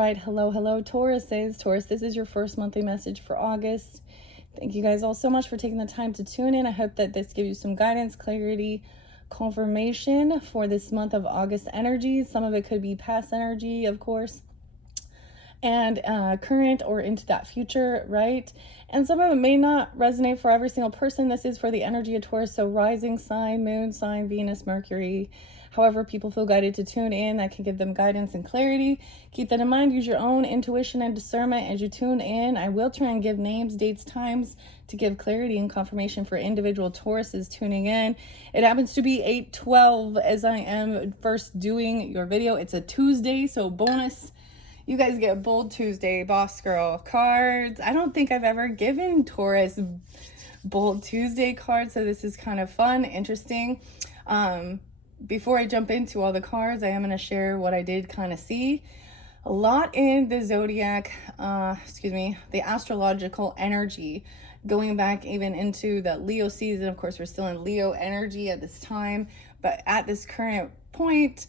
right, hello, Tauruses. Taurus, this is your first monthly message for August. Thank you guys all so much for taking the time to tune in. I hope that this gives you some guidance, clarity, confirmation for this month of August energy. Some of it could be past energy, of course, and current or into that future, right? And some of it may not resonate for every single person. This is for the energy of Taurus, so rising sign, moon sign, Venus, Mercury. However people feel guided to tune in, that can give them guidance and clarity. Keep that in mind. Use your own intuition and discernment as you tune in. I will try and give names, dates, times to give clarity and confirmation for individual Tauruses tuning in. It happens to be 8/12 as I am first doing your video. It's a Tuesday, so bonus. You guys get Bold Tuesday, Boss Girl cards. I don't think I've ever given Taurus Bold Tuesday cards, so this is kind of fun, interesting. Before I jump into all the cards, I am going to share what I did kind of see. A lot in the zodiac, the astrological energy, going back even into the Leo season. Of course, we're still in Leo energy at this time, but at this current point,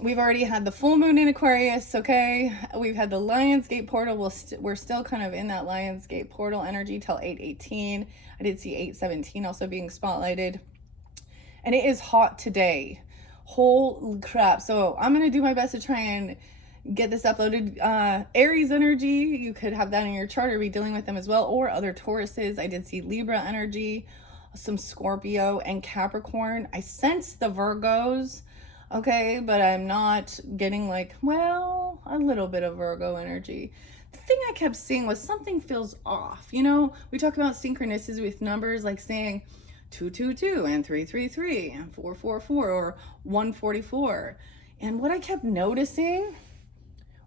we've already had the full moon in Aquarius, okay? We've had the Lionsgate portal. We're still kind of in that Lionsgate portal energy till 8/18. I did see 8/17 also being spotlighted. And it is hot today. Holy crap. So I'm going to do my best to try and get this uploaded. Aries energy, you could have that in your chart or be dealing with them as well, or other Tauruses. I did see Libra energy, some Scorpio and Capricorn. I sense the Virgos, okay, but I'm not getting like, well, a little bit of Virgo energy. The thing I kept seeing was something feels off. You know, we talk about synchronicities with numbers, like saying 222 and 333 and 444 or 144. And what I kept noticing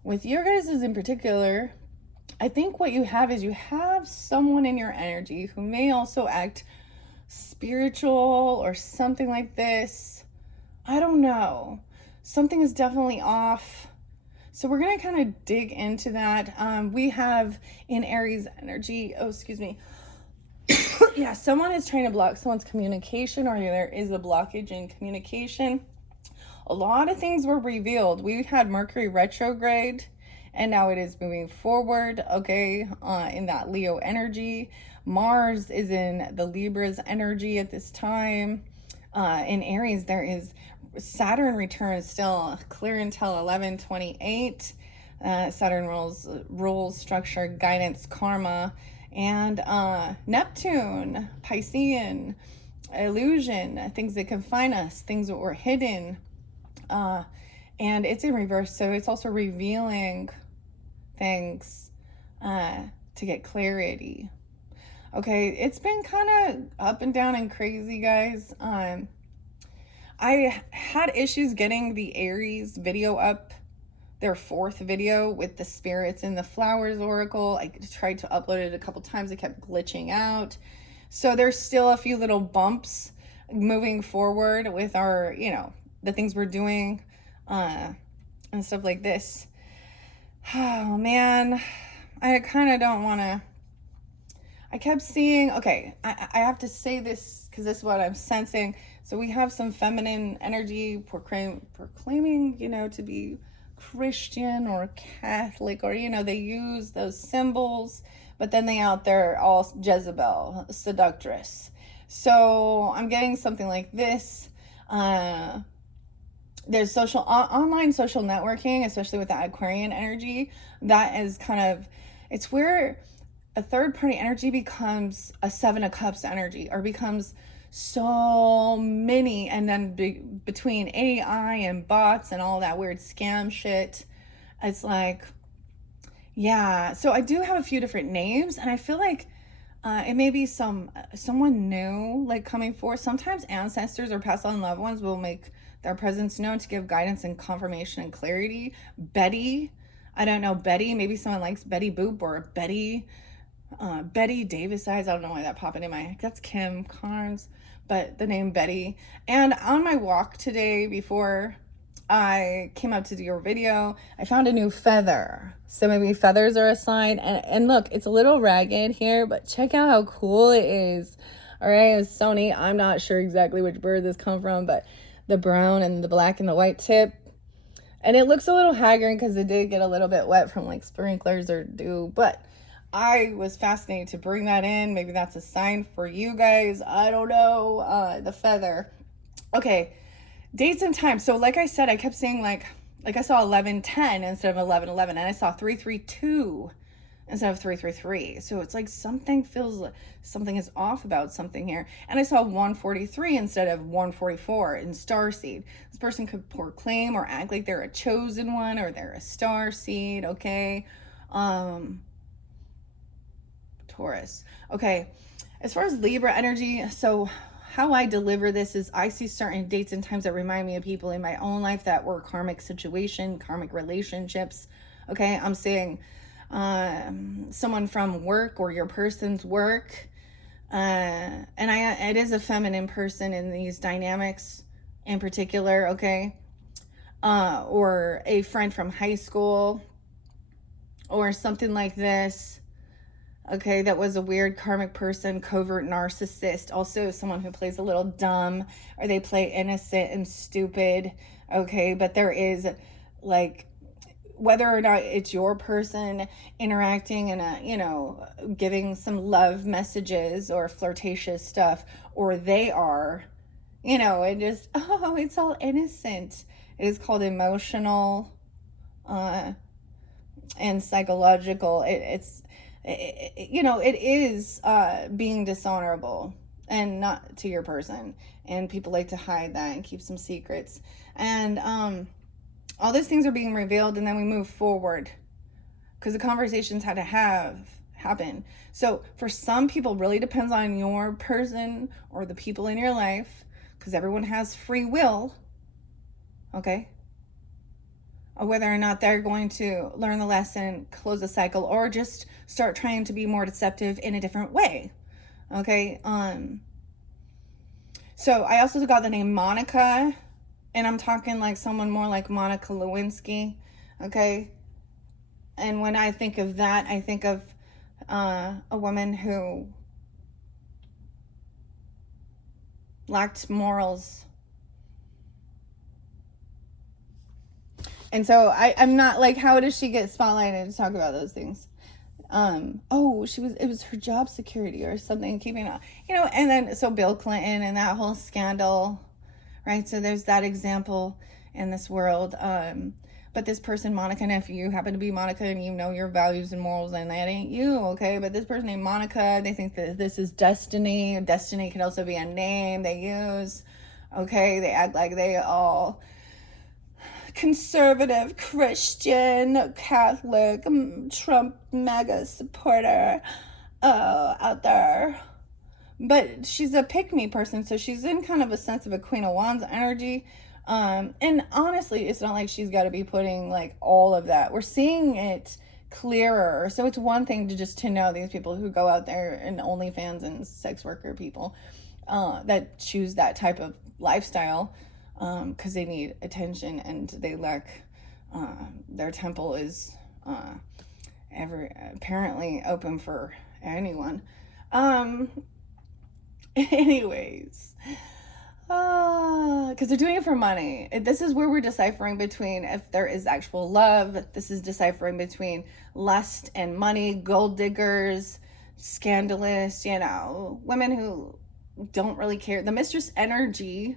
with your guys in particular, I think what you have is you have someone in your energy who may also act spiritual or something like this. I don't know. Something is definitely off. So we're going to kind of dig into that. We have in Aries energy, yeah, someone is trying to block someone's communication, or there is a blockage in communication. A lot of things were revealed. We had Mercury retrograde, and now it is moving forward, okay, in that Leo energy. Mars is in the Libra's energy at this time. In Aries, there is Saturn returns still clear until 11/28. Saturn rules structure, guidance, karma. And Neptune, Piscean, illusion, things that confine us, things that were hidden. And it's in reverse, so it's also revealing things to get clarity. Okay, it's been kind of up and down and crazy, guys. I had issues getting the Aries video up, their fourth video with the spirits in the flowers oracle. I tried to upload it a couple times. It kept glitching out. So there's still a few little bumps moving forward with our, the things we're doing and stuff like this. Oh, man. I kind of don't want to. I kept seeing, okay, I have to say this because this is what I'm sensing. So we have some feminine energy proclaiming, to be Christian or Catholic, or they use those symbols, but then they out there all Jezebel, seductress. So I'm getting something like this. There's online social networking, especially with the Aquarian energy. That is kind of, it's where a third party energy becomes a Seven of Cups energy, or becomes so many, and then between AI and bots and all that weird scam shit, it's like, yeah. So I do have a few different names, and I feel like it may be someone new, like, coming forth. Sometimes ancestors or past on loved ones will make their presence known to give guidance and confirmation and clarity. Betty, I don't know, Betty, maybe someone likes Betty Boop, or Betty Davis eyes. I don't know why that popped into my, that's Kim Carnes, but the name Betty. And on my walk today, before I came up to do your video, I found a new feather. So maybe feathers are a sign. And look, it's a little ragged here, but check out how cool it is. All right, it's Sony. I'm not sure exactly which bird this come from, but the brown and the black and the white tip. And it looks a little haggard because it did get a little bit wet from like sprinklers or dew. But I was fascinated to bring that in. Maybe that's a sign for you guys. I don't know. The feather. Okay. Dates and times. So like I said, I kept saying like I saw 11:10 instead of 11:11, and I saw 3:32 instead of 3:33. So it's like something is off about something here. And I saw 1:43 instead of 1:44 in starseed. This person could proclaim or act like they're a chosen one or they're a star seed. Okay. Taurus. Okay. As far as Libra energy, so how I deliver this is I see certain dates and times that remind me of people in my own life that were karmic situation, karmic relationships. Okay, I'm saying someone from work or your person's work. It is a feminine person in these dynamics in particular, okay? Or a friend from high school or something like this. Okay, that was a weird karmic person, covert narcissist. Also someone who plays a little dumb or they play innocent and stupid. Okay, but there is like, whether or not it's your person interacting and giving some love messages or flirtatious stuff, or they are, and just, oh, it's all innocent. It is called emotional and psychological. It is being dishonorable and not to your person. And people like to hide that and keep some secrets. And all these things are being revealed, and then we move forward because the conversations had to happen. So for some people, really depends on your person or the people in your life, because everyone has free will. Okay. Or whether or not they're going to learn the lesson, close the cycle, or just start trying to be more deceptive in a different way. Okay. So I also got the name Monica, and I'm talking like someone more like Monica Lewinsky. Okay. And when I think of that, I think of a woman who lacked morals. And so I'm not like, how does she get spotlighted to talk about those things? It was her job security or something, keeping up, and then so Bill Clinton and that whole scandal, right? So there's that example in this world. But this person, Monica, and if you happen to be Monica and you know your values and morals, and that ain't you, okay? But this person named Monica, they think that this is destiny. Destiny can also be a name they use, okay? They act like they all conservative, Christian, Catholic, Trump MAGA supporter out there. But she's a pick-me person, so she's in kind of a sense of a Queen of Wands energy. And honestly, it's not like she's got to be putting like all of that. We're seeing it clearer. So it's one thing to know these people who go out there and OnlyFans and sex worker people that choose that type of lifestyle because they need attention and they lack, their temple is apparently open for anyone. Anyways, because they're doing it for money. This is where we're deciphering between if there is actual love. This is deciphering between lust and money, gold diggers, scandalous, women who don't really care. The mistress energy,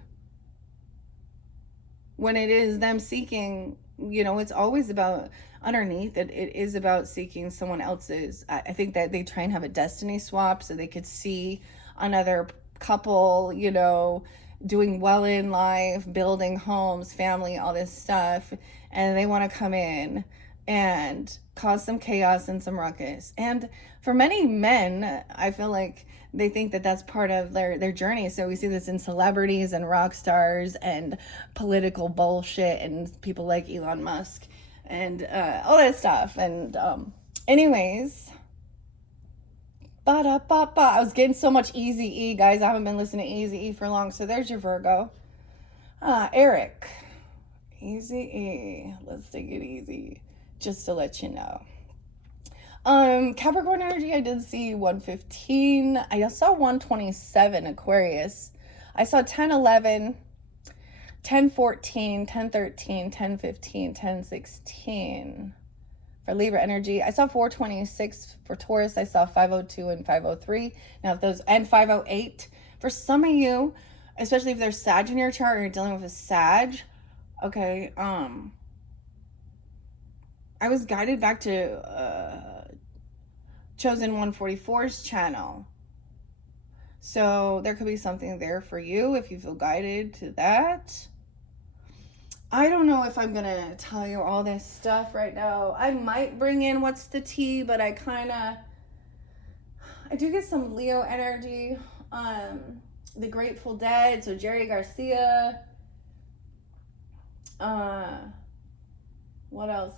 when it is them seeking, it's always about, underneath it is about seeking someone else's. I think that they try and have a destiny swap so they could see another couple, doing well in life, building homes, family, all this stuff, and they want to come in and cause some chaos and some ruckus. And for many men, I feel like they think that that's part of their journey. So we see this in celebrities and rock stars and political bullshit and people like Elon Musk and all that stuff. And anyways, I was getting so much Easy-E, guys. I haven't been listening to Easy-E for long. So there's your Virgo. Eric. Easy-E. Let's take it easy. Just to let you know. Capricorn energy, I did see 115. I saw 127, Aquarius. I saw 10, 11, 1014, 1013, 1015, 1016 for Libra energy. I saw 426 for Taurus. I saw 502 and 503. Now, if those, and 508 for some of you, especially if there's Sag in your chart or you're dealing with a Sag. Okay, I was guided back to Chosen 144's channel. So there could be something there for you if you feel guided to that. I don't know if I'm going to tell you all this stuff right now. I might bring in what's the tea, but I do get some Leo energy. The Grateful Dead, so Jerry Garcia. What else?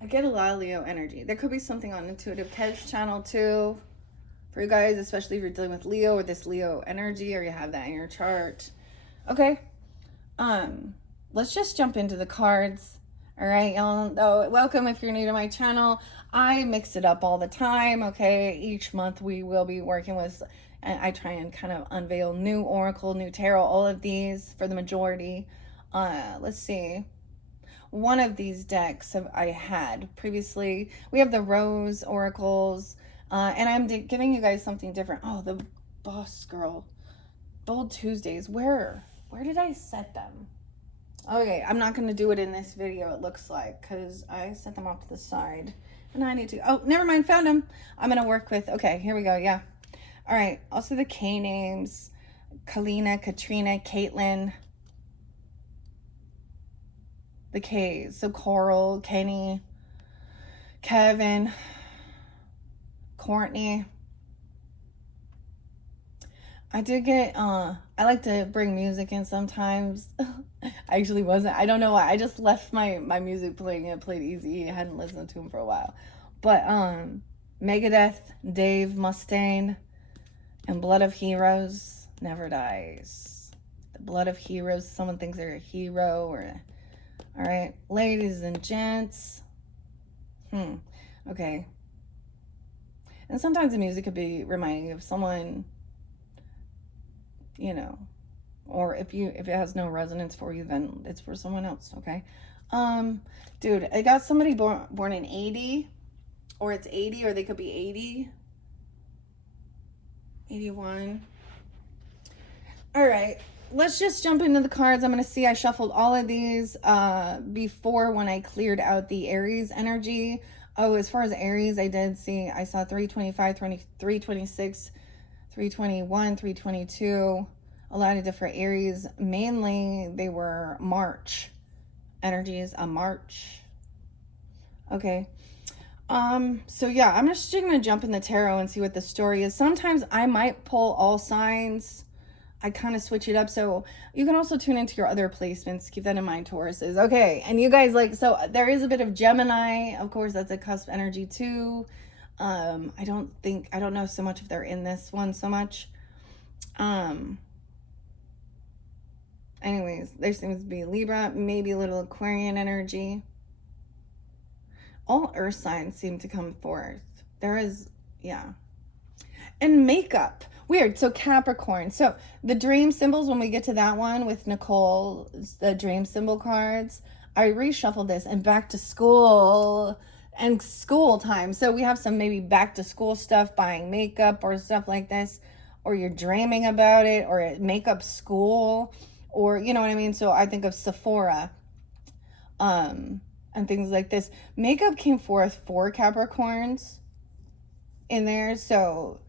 I get a lot of Leo energy. There could be something on Intuitive Ked's channel too for you guys, especially if you're dealing with Leo or this Leo energy or you have that in your chart. Okay. Let's just jump into the cards. All right, y'all. Oh, welcome if you're new to my channel. I mix it up all the time. Okay. Each month we will be working with, and I try and kind of unveil new oracle, new tarot, all of these for the majority. Let's see. One of these decks I had previously. We have the Rose oracles, and I'm giving you guys something different. Oh, the Boss Girl Bold Tuesdays. Where did I set them? Okay, I'm not going to do it in this video, it looks like, because I set them off to the side. And I need to... Oh, never mind, found them. I'm going to work with... Okay, here we go, yeah. All right, also the K names. Kalina, Katrina, Caitlin. The K's. So Coral, Kenny, Kevin, Courtney. I did get, I like to bring music in sometimes. I actually wasn't. I don't know why. I just left my music playing. It played easy. I hadn't listened to him for a while. But, Megadeth, Dave Mustaine, and Blood of Heroes never dies. The Blood of Heroes, someone thinks they're a hero or... All right, ladies and gents. Okay. And sometimes the music could be reminding you of someone, you know, or if it has no resonance for you, then it's for someone else, okay? Dude, I got somebody born in 80, or it's 80, or they could be 80. 81. All right. Let's just jump into the cards. I'm going to see, I shuffled all of these before when I cleared out the Aries energy. Oh, as far as Aries, I did see, I saw 325, 326, 321, 322. A lot of different Aries. Mainly, they were March energies, a March. Okay. So yeah, I'm just going to jump in the tarot and see what the story is. Sometimes I might pull all signs. I kind of switch it up. So you can also tune into your other placements. Keep that in mind, Tauruses. Okay. And you guys, like, so there is a bit of Gemini. Of course, that's a cusp energy too. I don't know so much if they're in this one so much. Anyways, there seems to be Libra, maybe a little Aquarian energy. All earth signs seem to come forth. There is, yeah. And makeup. Weird. So Capricorn. So the dream symbols, when we get to that one with Nicole, the dream symbol cards, I reshuffled this and back to school and school time. So we have some maybe back to school stuff, buying makeup or stuff like this, or you're dreaming about it, or makeup school, or you know what I mean? So I think of Sephora, and things like this. Makeup came forth for Capricorns in there. So,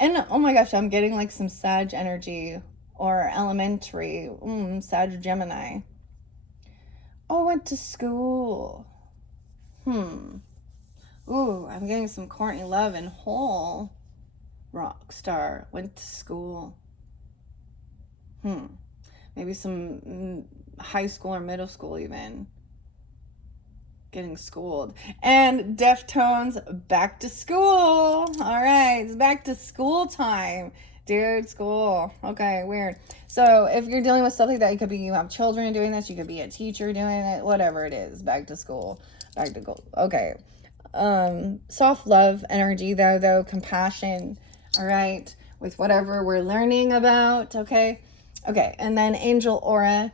and oh my gosh, I'm getting like some Sag energy or elementary, Sag Gemini. Oh, I went to school. Ooh, I'm getting some Courtney Love and Hole. Rock star, went to school. Maybe some high school or middle school even. Getting schooled. And Deftones, back to school. All right, it's back to school time. Dude, school. Okay, weird. So if you're dealing with stuff like that, it could be you have children doing this, you could be a teacher doing it, whatever it is. Back to school. Back to school. Okay. Soft love energy though, compassion. All right, with whatever we're learning about. Okay. Okay, and then Angel Aura,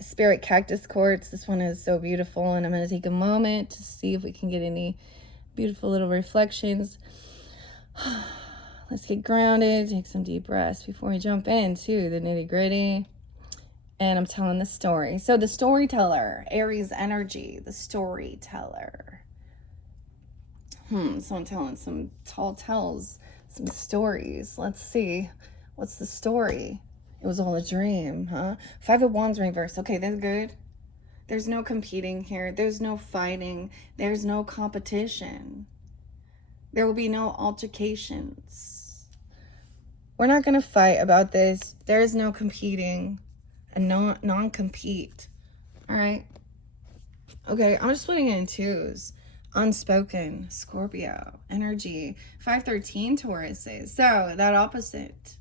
Spirit Cactus Quartz. This one is so beautiful, and I'm going to take a moment to see if we can get any beautiful little reflections. Let's get grounded, take some deep breaths before we jump into the nitty gritty. And I'm telling the story. So the storyteller, Aries energy, the storyteller. Someone telling some tall tales, some stories. Let's see. What's the story? It was all a dream, huh? Five of Wands reverse. Okay, that's good. There's no competing here. There's no fighting. There's no competition. There will be no altercations. We're not going to fight about this. There is no competing and non-compete. All right? Okay, I'm just putting it in twos. Unspoken, Scorpio, energy. 513 Tauruses. So, that opposite.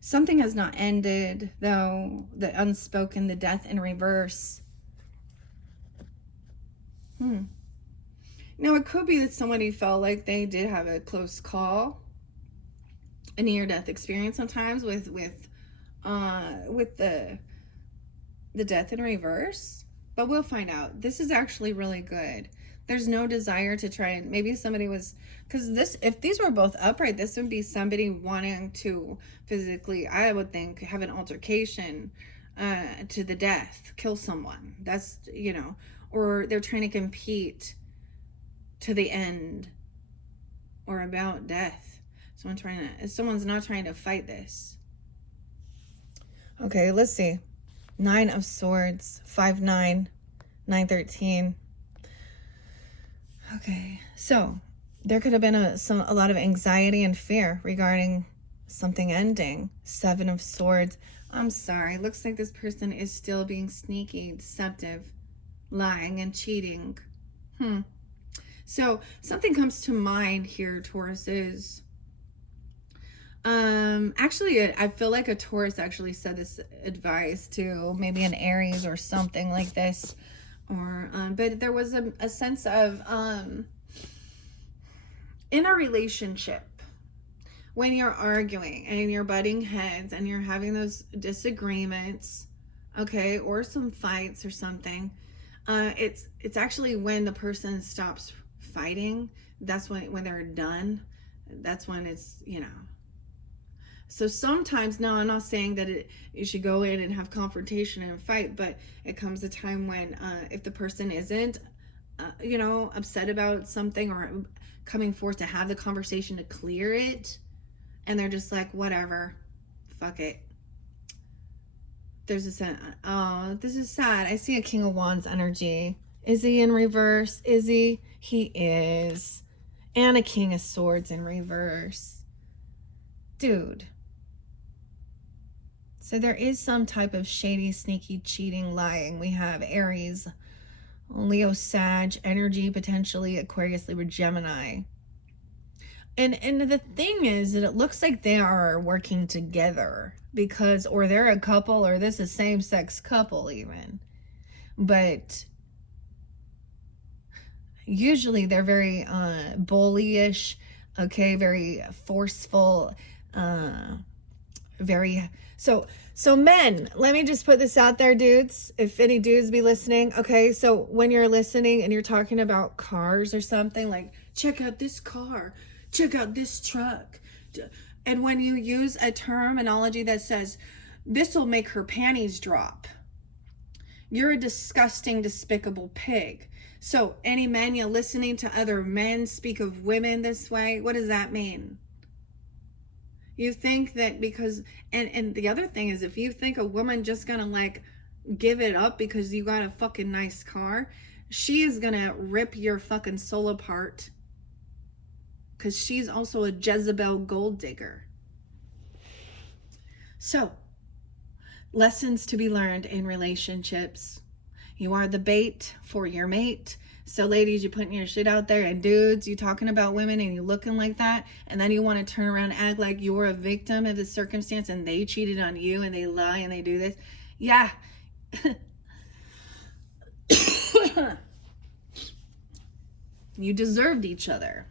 Something has not ended, though. The unspoken, the death in reverse. Now, it could be that somebody felt like they did have a close call, a near-death experience sometimes with the death in reverse. But we'll find out. This is actually really good. There's no desire to try and maybe somebody was, because this, if these were both upright, this would be somebody wanting to physically, I would think, have an altercation to the death, kill someone. That's, you know, or they're trying to compete to the end or about death. Someone's not trying to fight this. Okay, let's see. 9 of Swords, 5-9, 9-13. Okay, so there could have been a lot of anxiety and fear regarding something ending. 7 of Swords. I'm sorry. Looks like this person is still being sneaky, deceptive, lying, and cheating. So something comes to mind here, Tauruses. Actually, I feel like a Taurus actually said this advice to maybe an Aries or something like this. Or, but there was a sense of, in a relationship, when you're arguing and you're butting heads and you're having those disagreements, okay, or some fights or something, it's actually when the person stops fighting, that's when they're done, that's when it's, you know. So sometimes, now I'm not saying that you should go in and have confrontation and fight, but it comes a time when if the person isn't, you know, upset about something or coming forth to have the conversation to clear it, and they're just like, whatever, fuck it. There's a oh, this is sad. I see a King of Wands energy. Is he in reverse? Is he? He is. And a King of Swords in reverse. Dude. So there is some type of shady, sneaky, cheating, lying. We have Aries, Leo, Sag, energy, potentially Aquarius, Libra, Gemini. And the thing is that it looks like they are working together because, or they're a couple, or this is a same-sex couple even. But usually they're very bullyish, okay, very forceful, very... So men, let me just put this out there, dudes, if any dudes be listening, okay? So when you're listening and you're talking about cars or something, like, check out this car, check out this truck. And when you use a terminology that says, this will make her panties drop, you're a disgusting, despicable pig. So any men, you listening to other men speak of women this way, what does that mean? You think that because, and the other thing is, if you think a woman just gonna like give it up because you got a fucking nice car, she is gonna rip your fucking soul apart, because she's also a Jezebel gold digger. So, lessons to be learned in relationships. You are the bait for your mate. So ladies, you putting your shit out there, and dudes, you talking about women and you looking like that, and then you want to turn around and act like you're a victim of the circumstance and they cheated on you and they lie and they do this. Yeah. You deserved each other.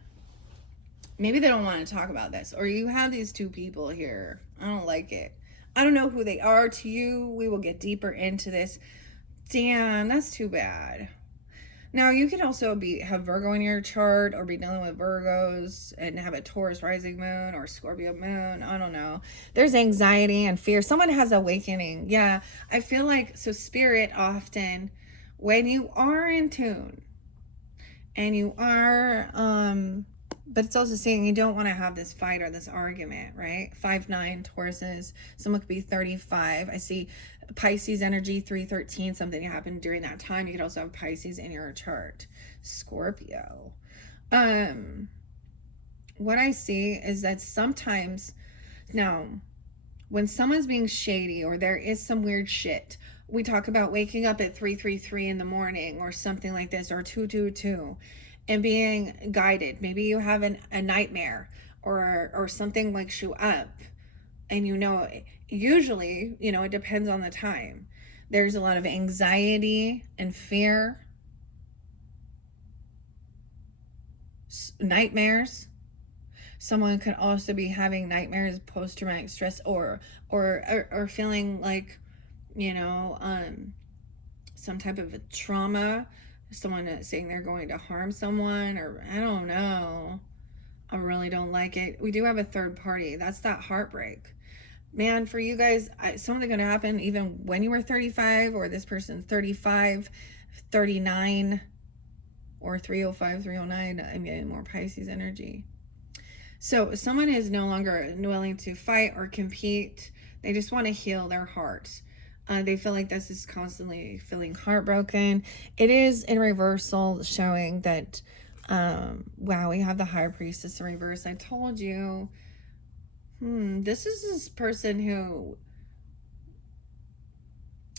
Maybe they don't want to talk about this, or you have these two people here. I don't like it. I don't know who they are to you. We will get deeper into this. Damn, that's too bad. Now, you can also have Virgo in your chart or be dealing with Virgos and have a Taurus rising moon or Scorpio moon. I don't know. There's anxiety and fear. Someone has awakening. Yeah, I feel like, so spirit often, when you are in tune and you are, but it's also saying you don't want to have this fight or this argument, right? 5-9 Tauruses. Someone could be 35. I see Pisces energy, 313. Something happened during that time. You could also have Pisces in your chart. Scorpio. What I see is that sometimes, now, when someone's being shady or there is some weird shit, we talk about waking up at 333 in the morning or something like this, or 222, and being guided. Maybe you have a nightmare or something wakes you up, and usually, it depends on the time. There's a lot of anxiety and fear, nightmares. Someone could also be having nightmares, post-traumatic stress, or feeling like, some type of a trauma. Someone saying they're going to harm someone, or I don't know. I really don't like it. We do have a third party. That's that heartbreak. Man, for you guys, something going to happen even when you were 35, or this person's 35, 39, or 305, 309. I'm getting more Pisces energy. So someone is no longer willing to fight or compete. They just want to heal their heart. They feel like this is constantly feeling heartbroken. It is in reversal, showing that, wow, we have the High Priestess in reverse. I told you, this is this person who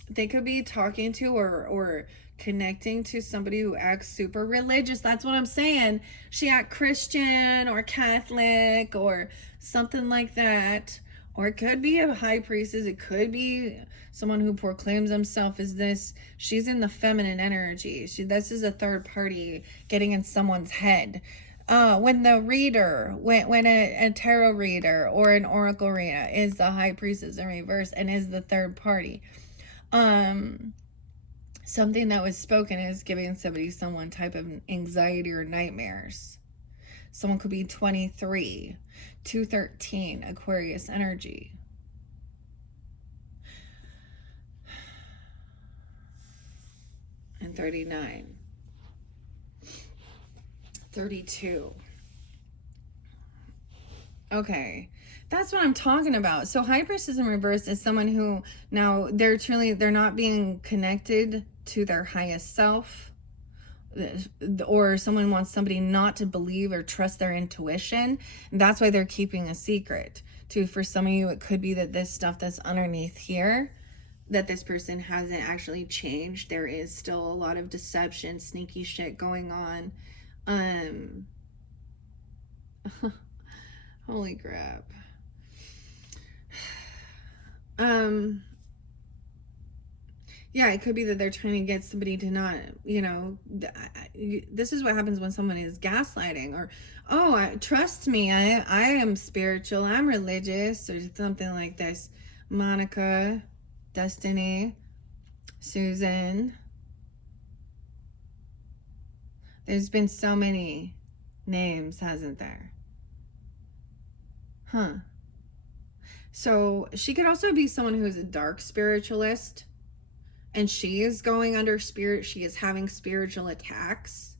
they could be talking to or connecting to somebody who acts super religious. That's what I'm saying. She act Christian or Catholic or something like that. Or it could be a high priestess. It could be someone who proclaims himself as this. She's in the feminine energy. This is a third party getting in someone's head. When the reader, when a tarot reader or an oracle reader is the high priestess in reverse and is the third party, something that was spoken is giving somebody some type of anxiety or nightmares. Someone could be 23, 213, Aquarius energy. And 39. 32. Okay, that's what I'm talking about. So high priestess in reverse is someone who now they're not being connected to their highest self, or someone wants somebody not to believe or trust their intuition. And that's why they're keeping a secret. For some of you, it could be that this stuff that's underneath here, that this person hasn't actually changed. There is still a lot of deception, sneaky shit going on. Holy crap. Yeah, it could be that they're trying to get somebody to not, this is what happens when someone is gaslighting, or, trust me, I am spiritual, I'm religious, or something like this. Monica, Destiny, Susan. There's been so many names, hasn't there? So she could also be someone who is a dark spiritualist, and she is going under spirit. She is having spiritual attacks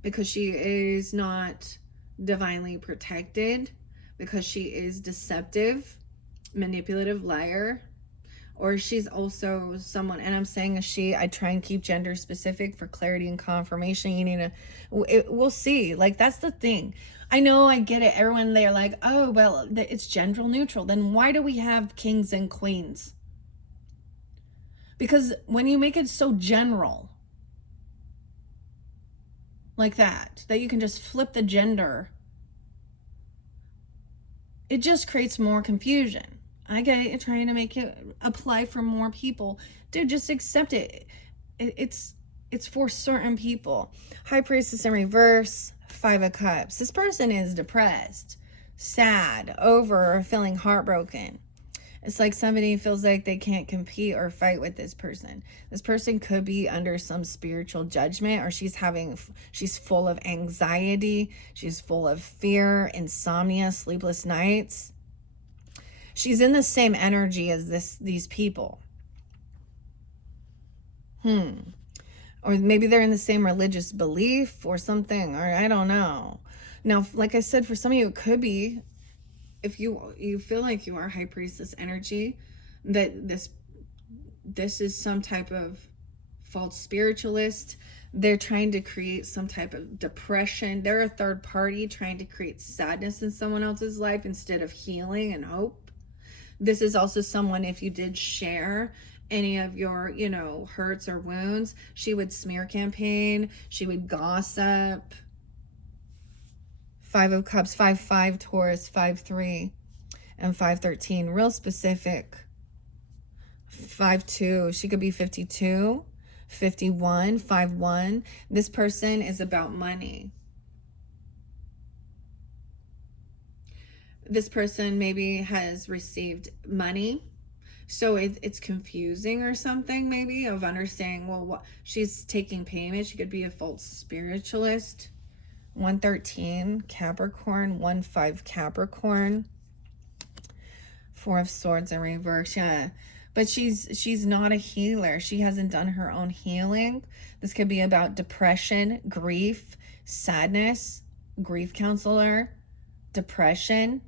because she is not divinely protected, because she is deceptive, manipulative, liar. Or she's also someone, and I'm saying a she, I try and keep gender specific for clarity and confirmation. You need to, we'll see. Like, that's the thing. I know, I get it. Everyone, they're like, oh, well, it's gender neutral. Then why do we have kings and queens? Because when you make it so general, like that you can just flip the gender, it just creates more confusion. I get it, trying to make it apply for more people. Dude, just accept it. It's for certain people. High Priestess in reverse, 5 of Cups. This person is depressed, sad, feeling heartbroken. It's like somebody feels like they can't compete or fight with this person. This person could be under some spiritual judgment, or she's full of anxiety. She's full of fear, insomnia, sleepless nights. She's in the same energy as these people. Or maybe they're in the same religious belief or something, or I don't know. Now, like I said, for some of you, it could be, if you feel like you are high priestess energy, that this is some type of false spiritualist. They're trying to create some type of depression. They're a third party trying to create sadness in someone else's life instead of healing and hope. This is also someone, if you did share any of your, hurts or wounds, she would smear campaign, she would gossip. 5 of Cups, 5-5 Taurus, 5-3, and 5-13. Real specific. 5-2. She could be 52, 51, 5-1. This person is about money. This person maybe has received money, so it's confusing or something, maybe, of understanding, well, what she's taking payment. She could be a false spiritualist. 113 Capricorn, 1-5 Capricorn, 4 of Swords in reverse. Yeah, but she's not a healer. She hasn't done her own healing. This could be about depression, grief, sadness, grief counselor, depression.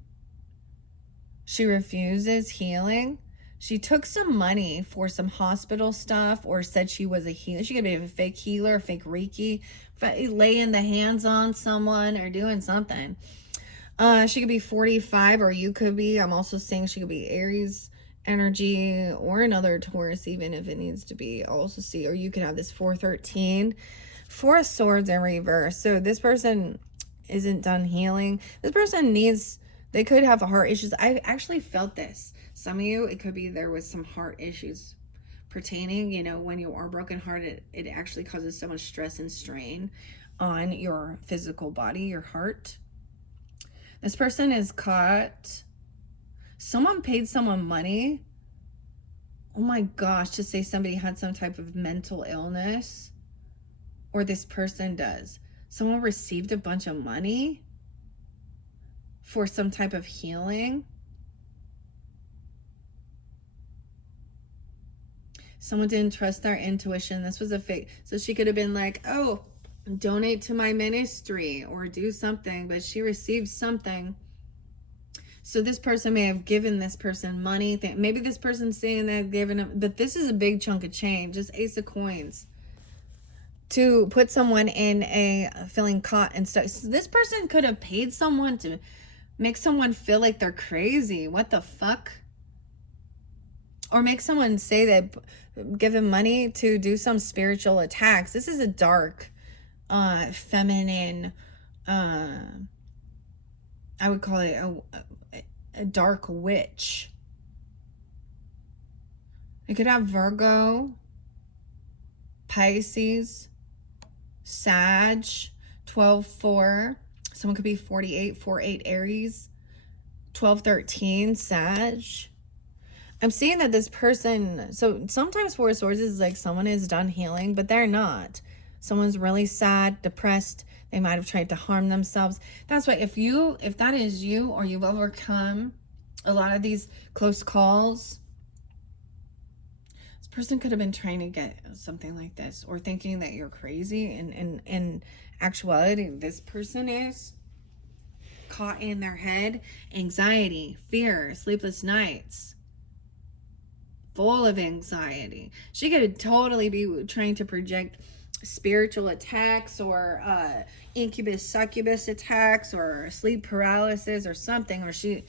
She refuses healing. She took some money for some hospital stuff, or said she was a healer. She could be a fake healer, fake Reiki, laying the hands on someone or doing something. She could be 45, or you could be. I'm also saying she could be Aries energy, or another Taurus, even if it needs to be. I'll also see, or you can have this 413, 4 of Swords in reverse. So this person isn't done healing. This person they could have heart issues. I actually felt this. Some of you, it could be there was some heart issues pertaining, when you are brokenhearted, it actually causes so much stress and strain on your physical body, your heart. This person is caught. Someone paid someone money. Oh my gosh, to say somebody had some type of mental illness, or this person does. Someone received a bunch of money for some type of healing. Someone didn't trust their intuition. This was a fake. So she could have been like, oh, donate to my ministry or do something, but she received something. So this person may have given this person money. Maybe this person's saying they've given them, but this is a big chunk of change. Just Ace of Coins. To put someone in a feeling caught and stuck. So this person could have paid someone to make someone feel like they're crazy. What the fuck? Or make someone say that, give them money to do some spiritual attacks. This is a dark, feminine, I would call it a dark witch. It could have Virgo, Pisces, Sag, 12-4. Someone could be 48-48 Aries, 12-13 Sag. I'm seeing that this person, so sometimes 4 of Swords is like someone is done healing, but they're not. Someone's really sad, depressed. They might have tried to harm themselves. That's why if that is you, or you've overcome a lot of these close calls, this person could have been trying to get something like this, or thinking that you're crazy. And in actuality, this person is caught in their head, anxiety, fear, sleepless nights, full of anxiety. She could totally be trying to project spiritual attacks, or incubus succubus attacks, or sleep paralysis or something, or she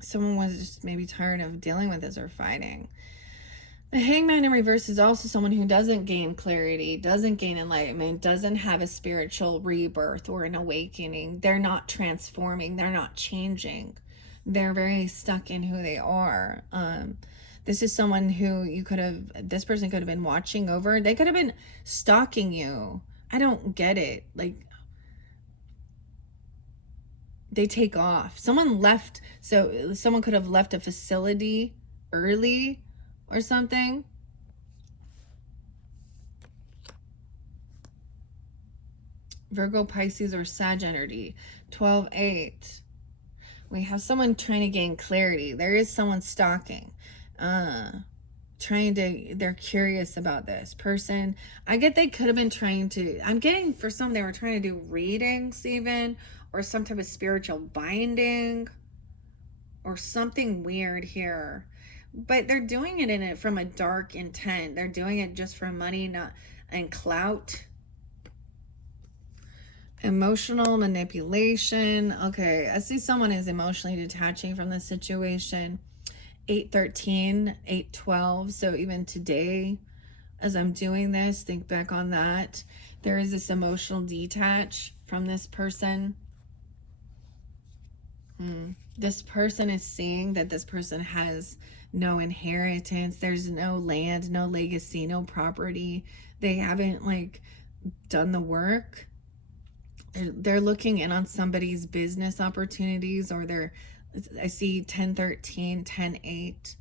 someone was just maybe tired of dealing with this or fighting. The Hangman in reverse is also someone who doesn't gain clarity, doesn't gain enlightenment, doesn't have a spiritual rebirth or an awakening. They're not transforming. They're not changing. They're very stuck in who they are. This is someone who this person could have been watching over. They could have been stalking you. I don't get it. Like, they take off. Someone left, so someone could have left a facility early or something. Virgo, Pisces, or Sag energy. 12-8. We have someone trying to gain clarity. There is someone stalking. They're curious about this person. I get they could have been trying to, I'm getting for some, they were trying to do readings even, or some type of spiritual binding, or something weird here. But they're doing it from a dark intent. They're doing it just for money, not and clout. Emotional manipulation. Okay, I see someone is emotionally detaching from the situation. 8-13, 8-12. So even today, as I'm doing this, think back on that. There is this emotional detach from this person. This person is seeing that this person has no inheritance. There's no land, no legacy, no property. They haven't like done the work. They're looking in on somebody's business opportunities, or I see 10-13, 10-8.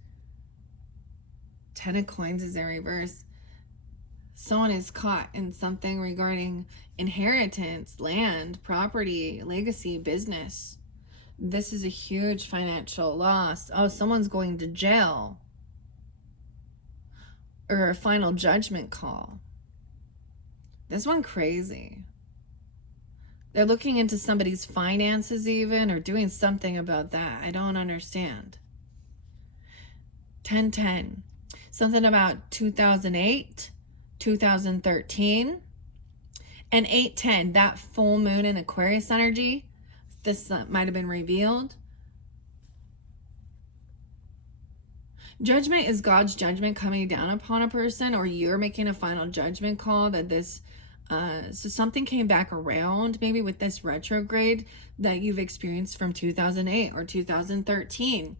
10 of coins is in reverse. Someone is caught in something regarding inheritance, land, property, legacy, business. This is a huge financial loss. Oh, someone's going to jail. Or a final judgment call. This one crazy. They're looking into somebody's finances even, or doing something about that. I don't understand. 10-10. Something about 2008, 2013, and 8-10. That full moon in Aquarius energy. This might have been revealed. Judgment is God's judgment coming down upon a person, or you're making a final judgment call that this so something came back around maybe with this retrograde that you've experienced from 2008 or 2013.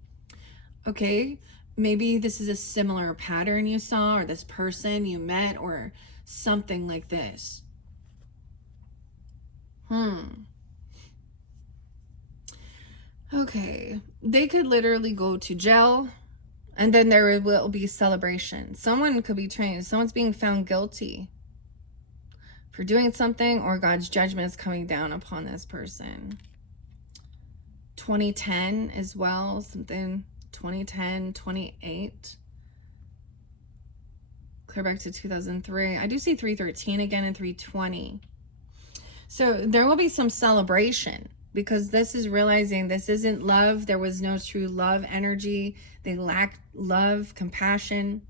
Okay, maybe this is a similar pattern you saw, or this person you met, or something like this. Okay, they could literally go to jail, and then there will be celebration. Someone could be trained. Someone's being found guilty for doing something, or God's judgment is coming down upon this person. 2010 as well, something 2010, 28. Clear back to 2003. I do see 313 again and 320. So there will be some celebration, because this is realizing this isn't love. There was no true love energy. They lacked love, compassion.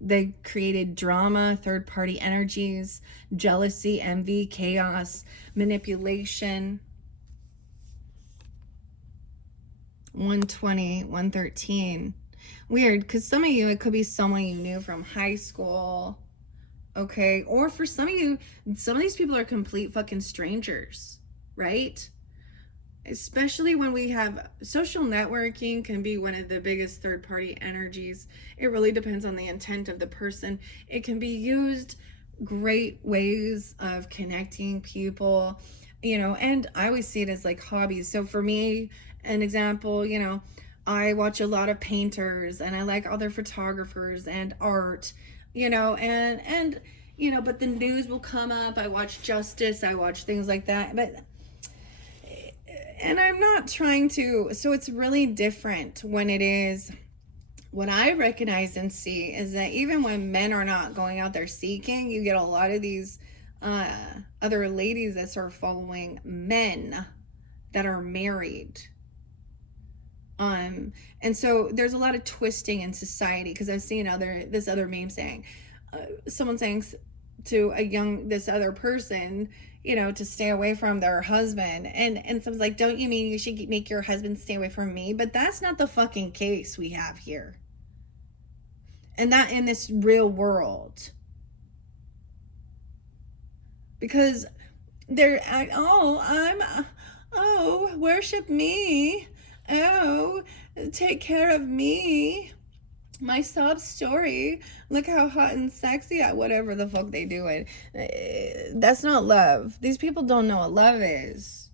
They created drama, third-party energies, jealousy, envy, chaos, manipulation. 120, 113. Weird, because some of you, it could be someone you knew from high school. Okay, or for some of you, some of these people are complete fucking strangers, right? Especially when we have social networking, can be one of the biggest third-party energies. It really depends on the intent of the person. It can be used great ways of connecting people, and I always see it as like hobbies. So for me, an example, I watch a lot of painters, and I like other photographers and art, and but the news will come up. I watch justice, I watch things like that, and I'm not trying to, so it's really different when it is, what I recognize and see is that even when men are not going out there seeking, you get a lot of these other ladies that start following men that are married. And so there's a lot of twisting in society, because I've seen this other meme saying, someone saying to this other person, to stay away from their husband, and someone's like, don't you mean you should make your husband stay away from me? But that's not the fucking case we have here, and not in this real world, because worship me, take care of me. My sob story. Look how hot and sexy at whatever the fuck they doing. That's not love. These people don't know what love is.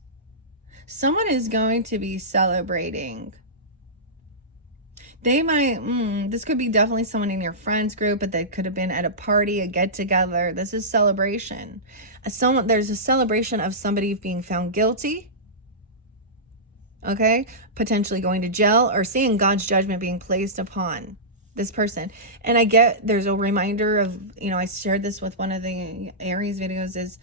Someone is going to be celebrating. They might, this could be definitely someone in your friends group, but they could have been at a party, a get together. This is celebration. There's a celebration of somebody being found guilty. Okay, potentially going to jail, or seeing God's judgment being placed upon this person. And I get there's a reminder of, I shared this with one of the Aries videos, is,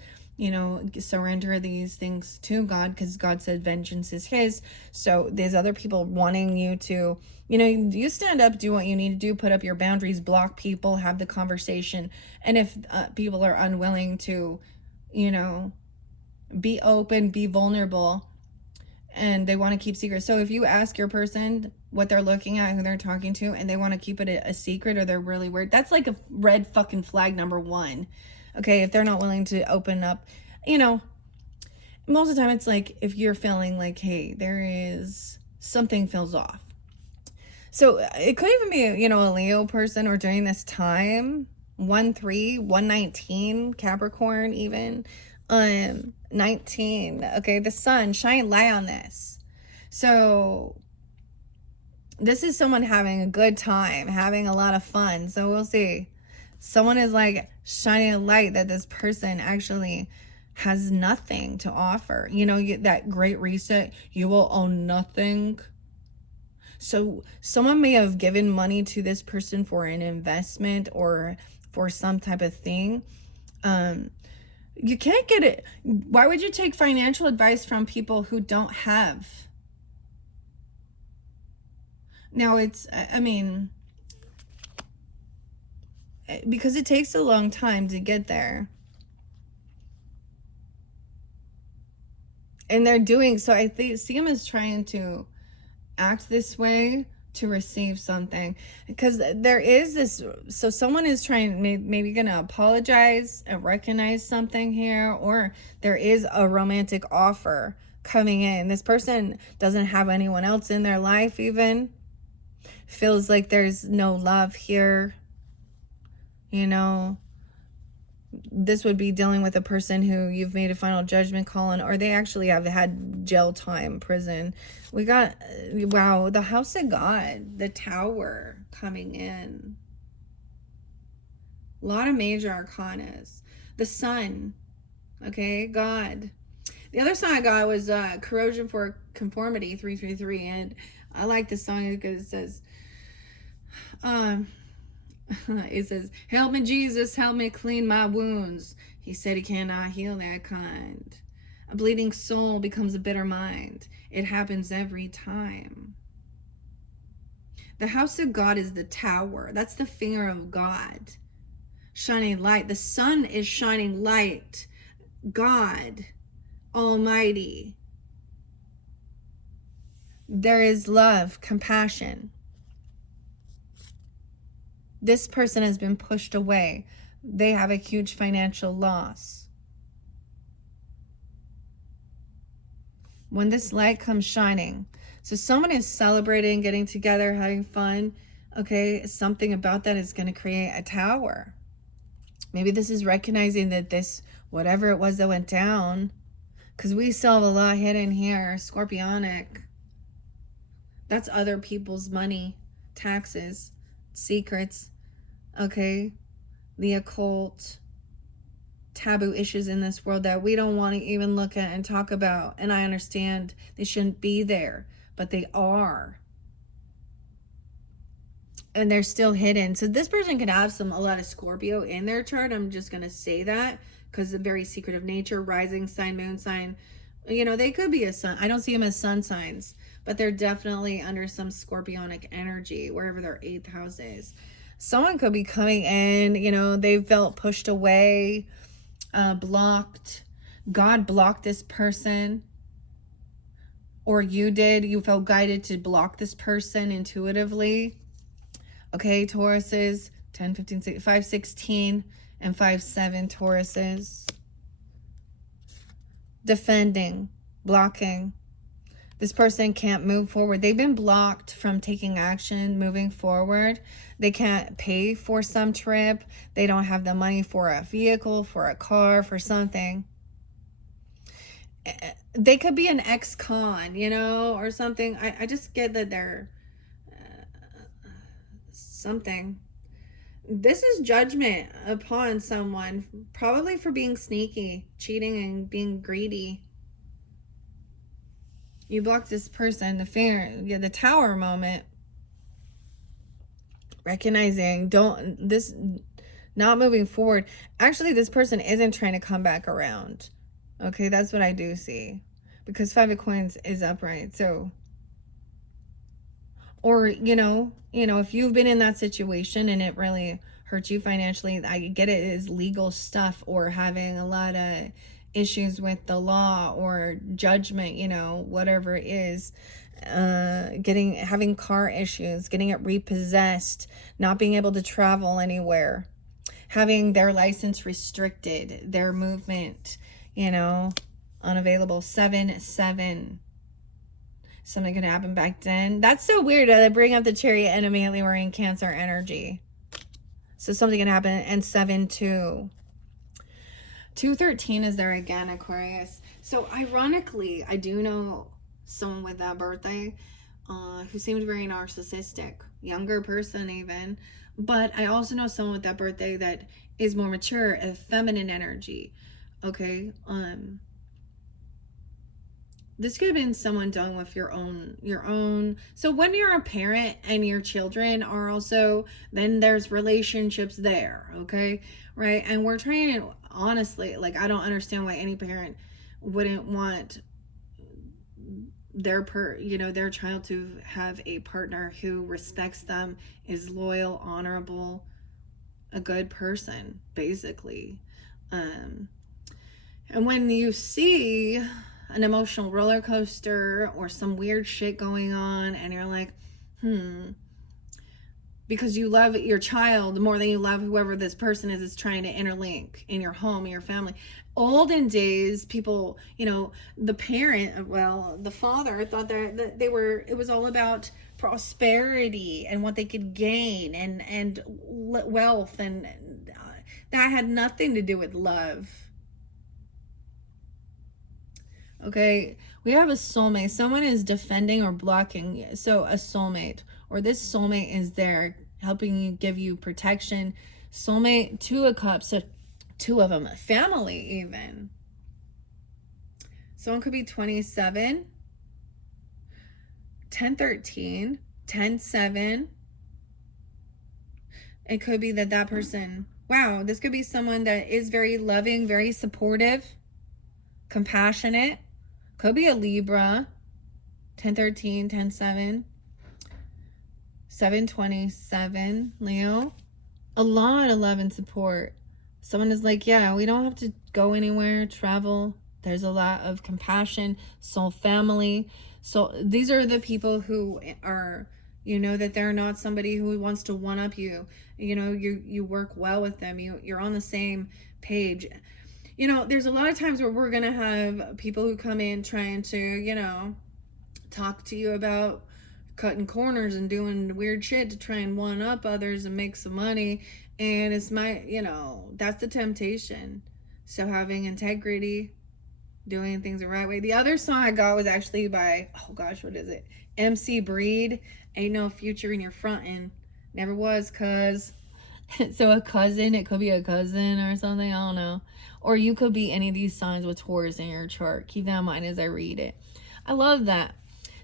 surrender these things to God, because God said vengeance is his. So there's other people wanting you to, you stand up, do what you need to do, put up your boundaries, block people, have the conversation. And if people are unwilling to, be open, be vulnerable, and they want to keep secrets. So if you ask your person what they're looking at, who they're talking to, and they want to keep it a secret, or they're really weird, that's like a red fucking flag number one. Okay, if they're not willing to open up, most of the time it's like, if you're feeling like, hey, there is something feels off. So it could even be, a Leo person, or during this time, 1-3, 119, Capricorn even. 19. Okay, the sun, shine light on this. So this is someone having a good time, having a lot of fun. So we'll see. Someone is like shining a light that this person actually has nothing to offer. That great reset, you will own nothing. So someone may have given money to this person for an investment or for some type of thing. You can't get it. Why would you take financial advice from people who don't have? Now because it takes a long time to get there. And they're doing, so I see them as trying to act this way to receive something, because there is this, so someone is trying, maybe gonna apologize and recognize something here, or there is a romantic offer coming in. This person doesn't have anyone else in their life, even feels like there's no love here. This would be dealing with a person who you've made a final judgment call on, or they actually have had jail time, prison. We got, wow, the House of God, the Tower coming in. A lot of major arcanas. The Sun, okay, God. The other song I got was Corrosion for Conformity, 333, and I like this song because it says, help me, Jesus, help me clean my wounds. He said he cannot heal that kind. A bleeding soul becomes a bitter mind. It happens every time. The House of God is the tower. That's the finger of God. Shining light. The sun is shining light. God Almighty. There is love, compassion. This person has been pushed away. They have a huge financial loss. When this light comes shining, so someone is celebrating, getting together, having fun. Okay, something about that is going to create a tower. Maybe this is recognizing that this, whatever it was that went down, because we still have a lot hidden here, Scorpionic. That's other people's money, taxes, secrets, okay, the occult, taboo issues in this world that we don't want to even look at and talk about. And I understand they shouldn't be there, but they are. And they're still hidden. So this person could have a lot of Scorpio in their chart. I'm just going to say that because of very secretive nature, rising sign, moon sign. They could be a sun. I don't see them as sun signs, but they're definitely under some Scorpionic energy, wherever their 8th house is. Someone could be coming in, they felt pushed away, blocked. God blocked this person. Or you felt guided to block this person intuitively. Okay, Tauruses, 10, 15, 516 and 5-7 Tauruses. Defending, blocking. This person can't move forward. They've been blocked from taking action, moving forward. They can't pay for some trip. They don't have the money for a vehicle, for a car, for something. They could be an ex-con, you know, or something. I just get that they're something. This is judgment upon someone, probably for being sneaky, cheating, and being greedy. You block this person, the Tower moment. Recognizing, not moving forward. Actually, this person isn't trying to come back around. Okay, that's what I do see. Because Five of Coins is upright. So, or, if you've been in that situation and it really hurts you financially, I get it is legal stuff, or having a lot of issues with the law or judgment, whatever it is. Having car issues, getting it repossessed, not being able to travel anywhere, having their license restricted, their movement, unavailable. 7-7. Something could happen back then. That's so weird that I bring up the Chariot and immediately we're in Cancer energy. So something can happen. And 7-2. 2-13 is there again, Aquarius. So ironically, I do know someone with that birthday who seemed very narcissistic, younger person even. But I also know someone with that birthday that is more mature, a feminine energy. Okay. This could have been someone dealing with your own. So when you're a parent and your children are also, then there's relationships there. Okay. Right. And we're trying to, honestly, like, I don't understand why any parent wouldn't want their child to have a partner who respects them, is loyal, honorable, a good person, basically. And when you see an emotional roller coaster or some weird shit going on and you're like, because you love your child more than you love whoever this person is trying to interlink in your home, in your family. Olden days, people, the parent, the father thought that it was all about prosperity and what they could gain and wealth, and that had nothing to do with love. Okay, we have a soulmate. Someone is defending or blocking you. So a soulmate, or this soulmate is there helping you, give you protection. Soulmate, 2 of Cups, so 2 of them, family even. Someone could be 27, 10-13, 10-7. It could be that person, wow, this could be someone that is very loving, very supportive, compassionate. Could be a Libra, 10-13, 10-7, 7-27, Leo. A lot of love and support. Someone is like, yeah, we don't have to go anywhere, travel. There's a lot of compassion, soul family. So these are the people who are, that they're not somebody who wants to one-up you. You work well with them. You're on the same page. There's a lot of times where we're going to have people who come in trying to, talk to you about cutting corners and doing weird shit to try and one up others and make some money. And it's that's the temptation. So having integrity, doing things the right way. The other song I got was actually by, oh gosh, what is it? MC Breed. Ain't no future in your frontin'. Never was, cuz. So a cousin, it could be a cousin or something, I don't know. Or you could be any of these signs with Taurus in your chart. Keep that in mind as I read it. I love that.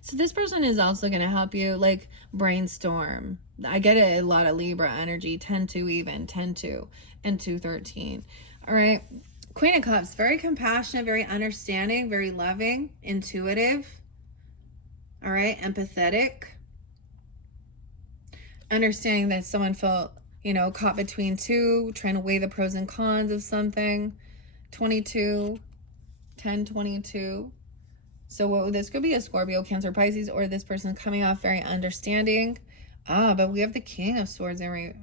So this person is also going to help you, like, brainstorm. I get it, a lot of Libra energy, 10-2 even, 10-2, and 2-13. All right. Queen of Cups, very compassionate, very understanding, very loving, intuitive. All right. Empathetic. Understanding that someone felt, caught between two, trying to weigh the pros and cons of something. 22, 10-22. So this could be a Scorpio, Cancer, Pisces, or this person coming off very understanding. But we have the King of Swords, or I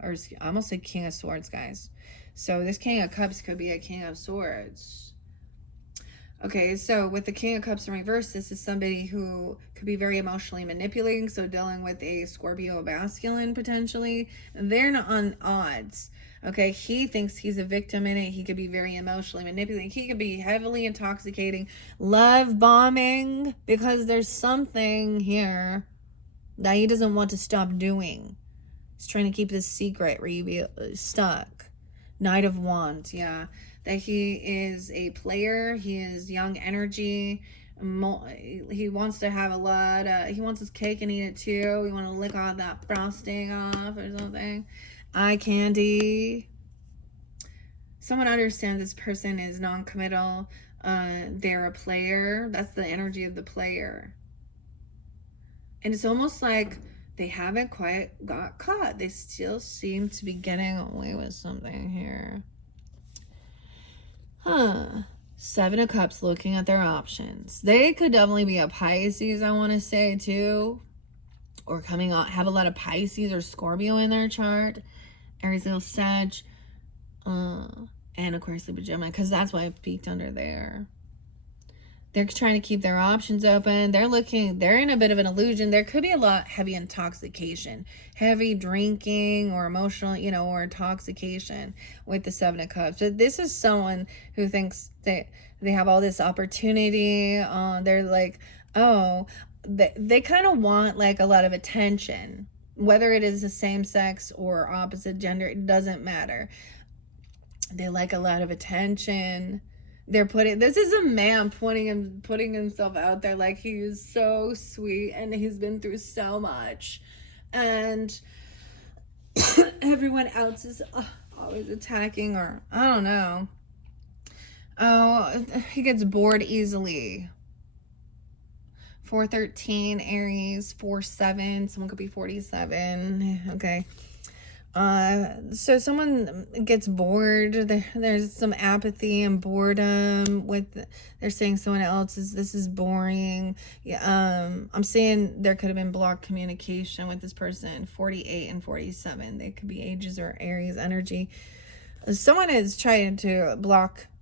almost said King of Swords, guys. So this King of Cups could be a King of Swords. Okay, so with the King of Cups in reverse, this is somebody who could be very emotionally manipulating. So dealing with a Scorpio masculine potentially, they're not on odds. Okay, he thinks he's a victim in it. He could be very emotionally manipulating. He could be heavily intoxicating, love bombing, because there's something here that he doesn't want to stop doing. He's trying to keep this secret stuck. Knight of Wands, yeah. That he is a player. He is young energy. He wants to have a lot. He wants his cake and eat it too. We want to lick all that frosting off or something. Eye candy. Someone understands this person is non-committal. They're a player. That's the energy of the player. And it's almost like they haven't quite got caught. They still seem to be getting away with something here. Seven of Cups, looking at their options. They could definitely be a Pisces, I want to say, too. Or coming on, have a lot of Pisces or Scorpio in their chart. Aries, Leo, Sag. And Aquarius, Libra, Gemini. Because that's why it peaked under there. They're trying to keep their options open. They're in a bit of an illusion. There could be a lot heavy intoxication, heavy drinking or emotional, or intoxication with the Seven of Cups. But this is someone who thinks they have all this opportunity. They're like, oh, they kind of want like a lot of attention, whether it is the same sex or opposite gender, it doesn't matter. They like a lot of attention. This is a man putting himself out there like he is so sweet and he's been through so much, and everyone else is always attacking, or I don't know. Oh, he gets bored easily. 413 Aries, 47. Someone could be 47. Okay. So someone gets bored. There's some apathy and boredom they're saying someone else this is boring. Yeah, I'm saying there could have been blocked communication with this person. 48 and 47. They could be Ages or Aries energy. Someone is trying to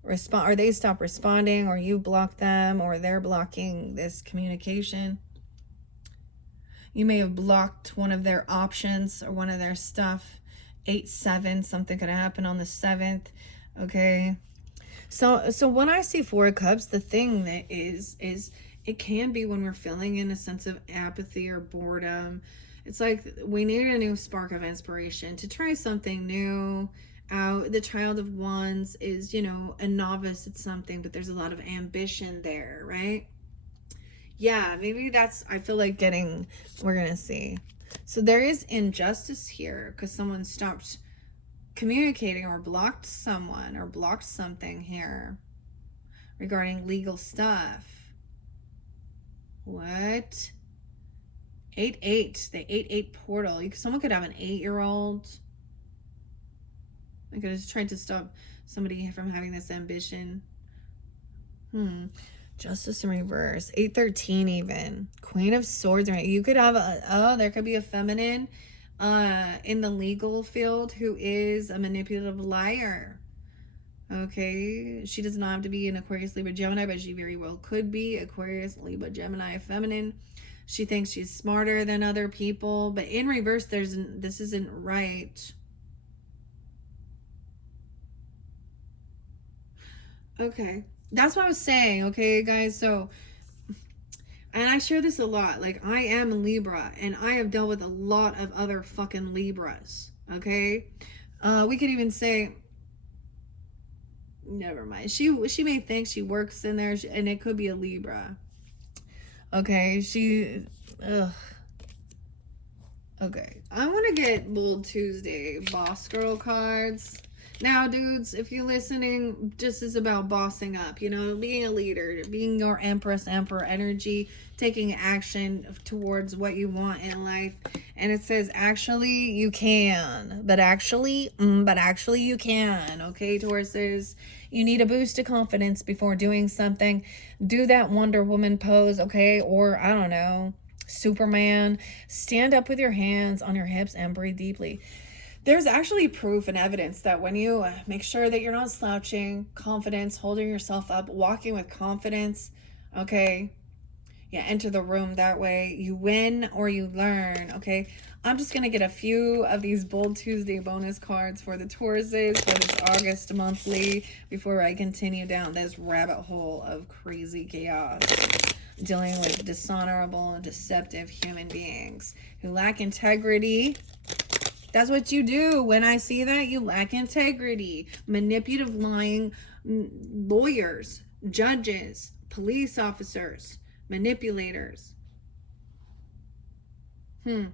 respond, or they stop responding, or you block them, or they're blocking this communication. You may have blocked one of their options or one of their stuff. 8-7, something could happen on the 7th. Okay. So when I see Four of Cups, the thing that is it can be when we're feeling in a sense of apathy or boredom. It's like we need a new spark of inspiration to try something new out. The Child of Wands is, a novice at something, but there's a lot of ambition there, right? Yeah, maybe I feel like we're going to see. So there is injustice here because someone stopped communicating or blocked someone or blocked something here regarding legal stuff. What? 8-8. The 8-8 portal. Someone could have an 8-year-old. I could have tried to stop somebody from having this ambition. Justice in reverse. 8-13 even. Queen of Swords. You could have there could be a feminine in the legal field who is a manipulative liar. Okay. She does not have to be an Aquarius, Libra, Gemini, but she very well could be Aquarius, Libra, Gemini, feminine. She thinks she's smarter than other people, but in reverse, this isn't right. Okay. That's what I was saying, okay, guys? So, and I share this a lot. Like, I am Libra, and I have dealt with a lot of other fucking Libras, okay? We could even say, never mind. She may think she works in there, and it could be a Libra. Okay, Okay, I want to get Bold Tuesday Boss Girl cards. Now, dudes, if you're listening, this is about bossing up, being a leader, being your Empress, Emperor energy, taking action towards what you want in life. And it says, actually, you can. But actually, you can. Okay, Tauruses, you need a boost of confidence before doing something. Do that Wonder Woman pose, okay? Or, I don't know, Superman. Stand up with your hands on your hips and breathe deeply. There's actually proof and evidence that when you make sure that you're not slouching, confidence, holding yourself up, walking with confidence, okay, yeah, enter the room that way. You win or you learn, okay? I'm just going to get a few of these Bold Tuesday bonus cards for the Tauruses for this August monthly before I continue down this rabbit hole of crazy chaos, dealing with dishonorable and deceptive human beings who lack integrity. That's what you do. When I see that, you lack integrity. Manipulative, lying lawyers, judges, police officers, manipulators. And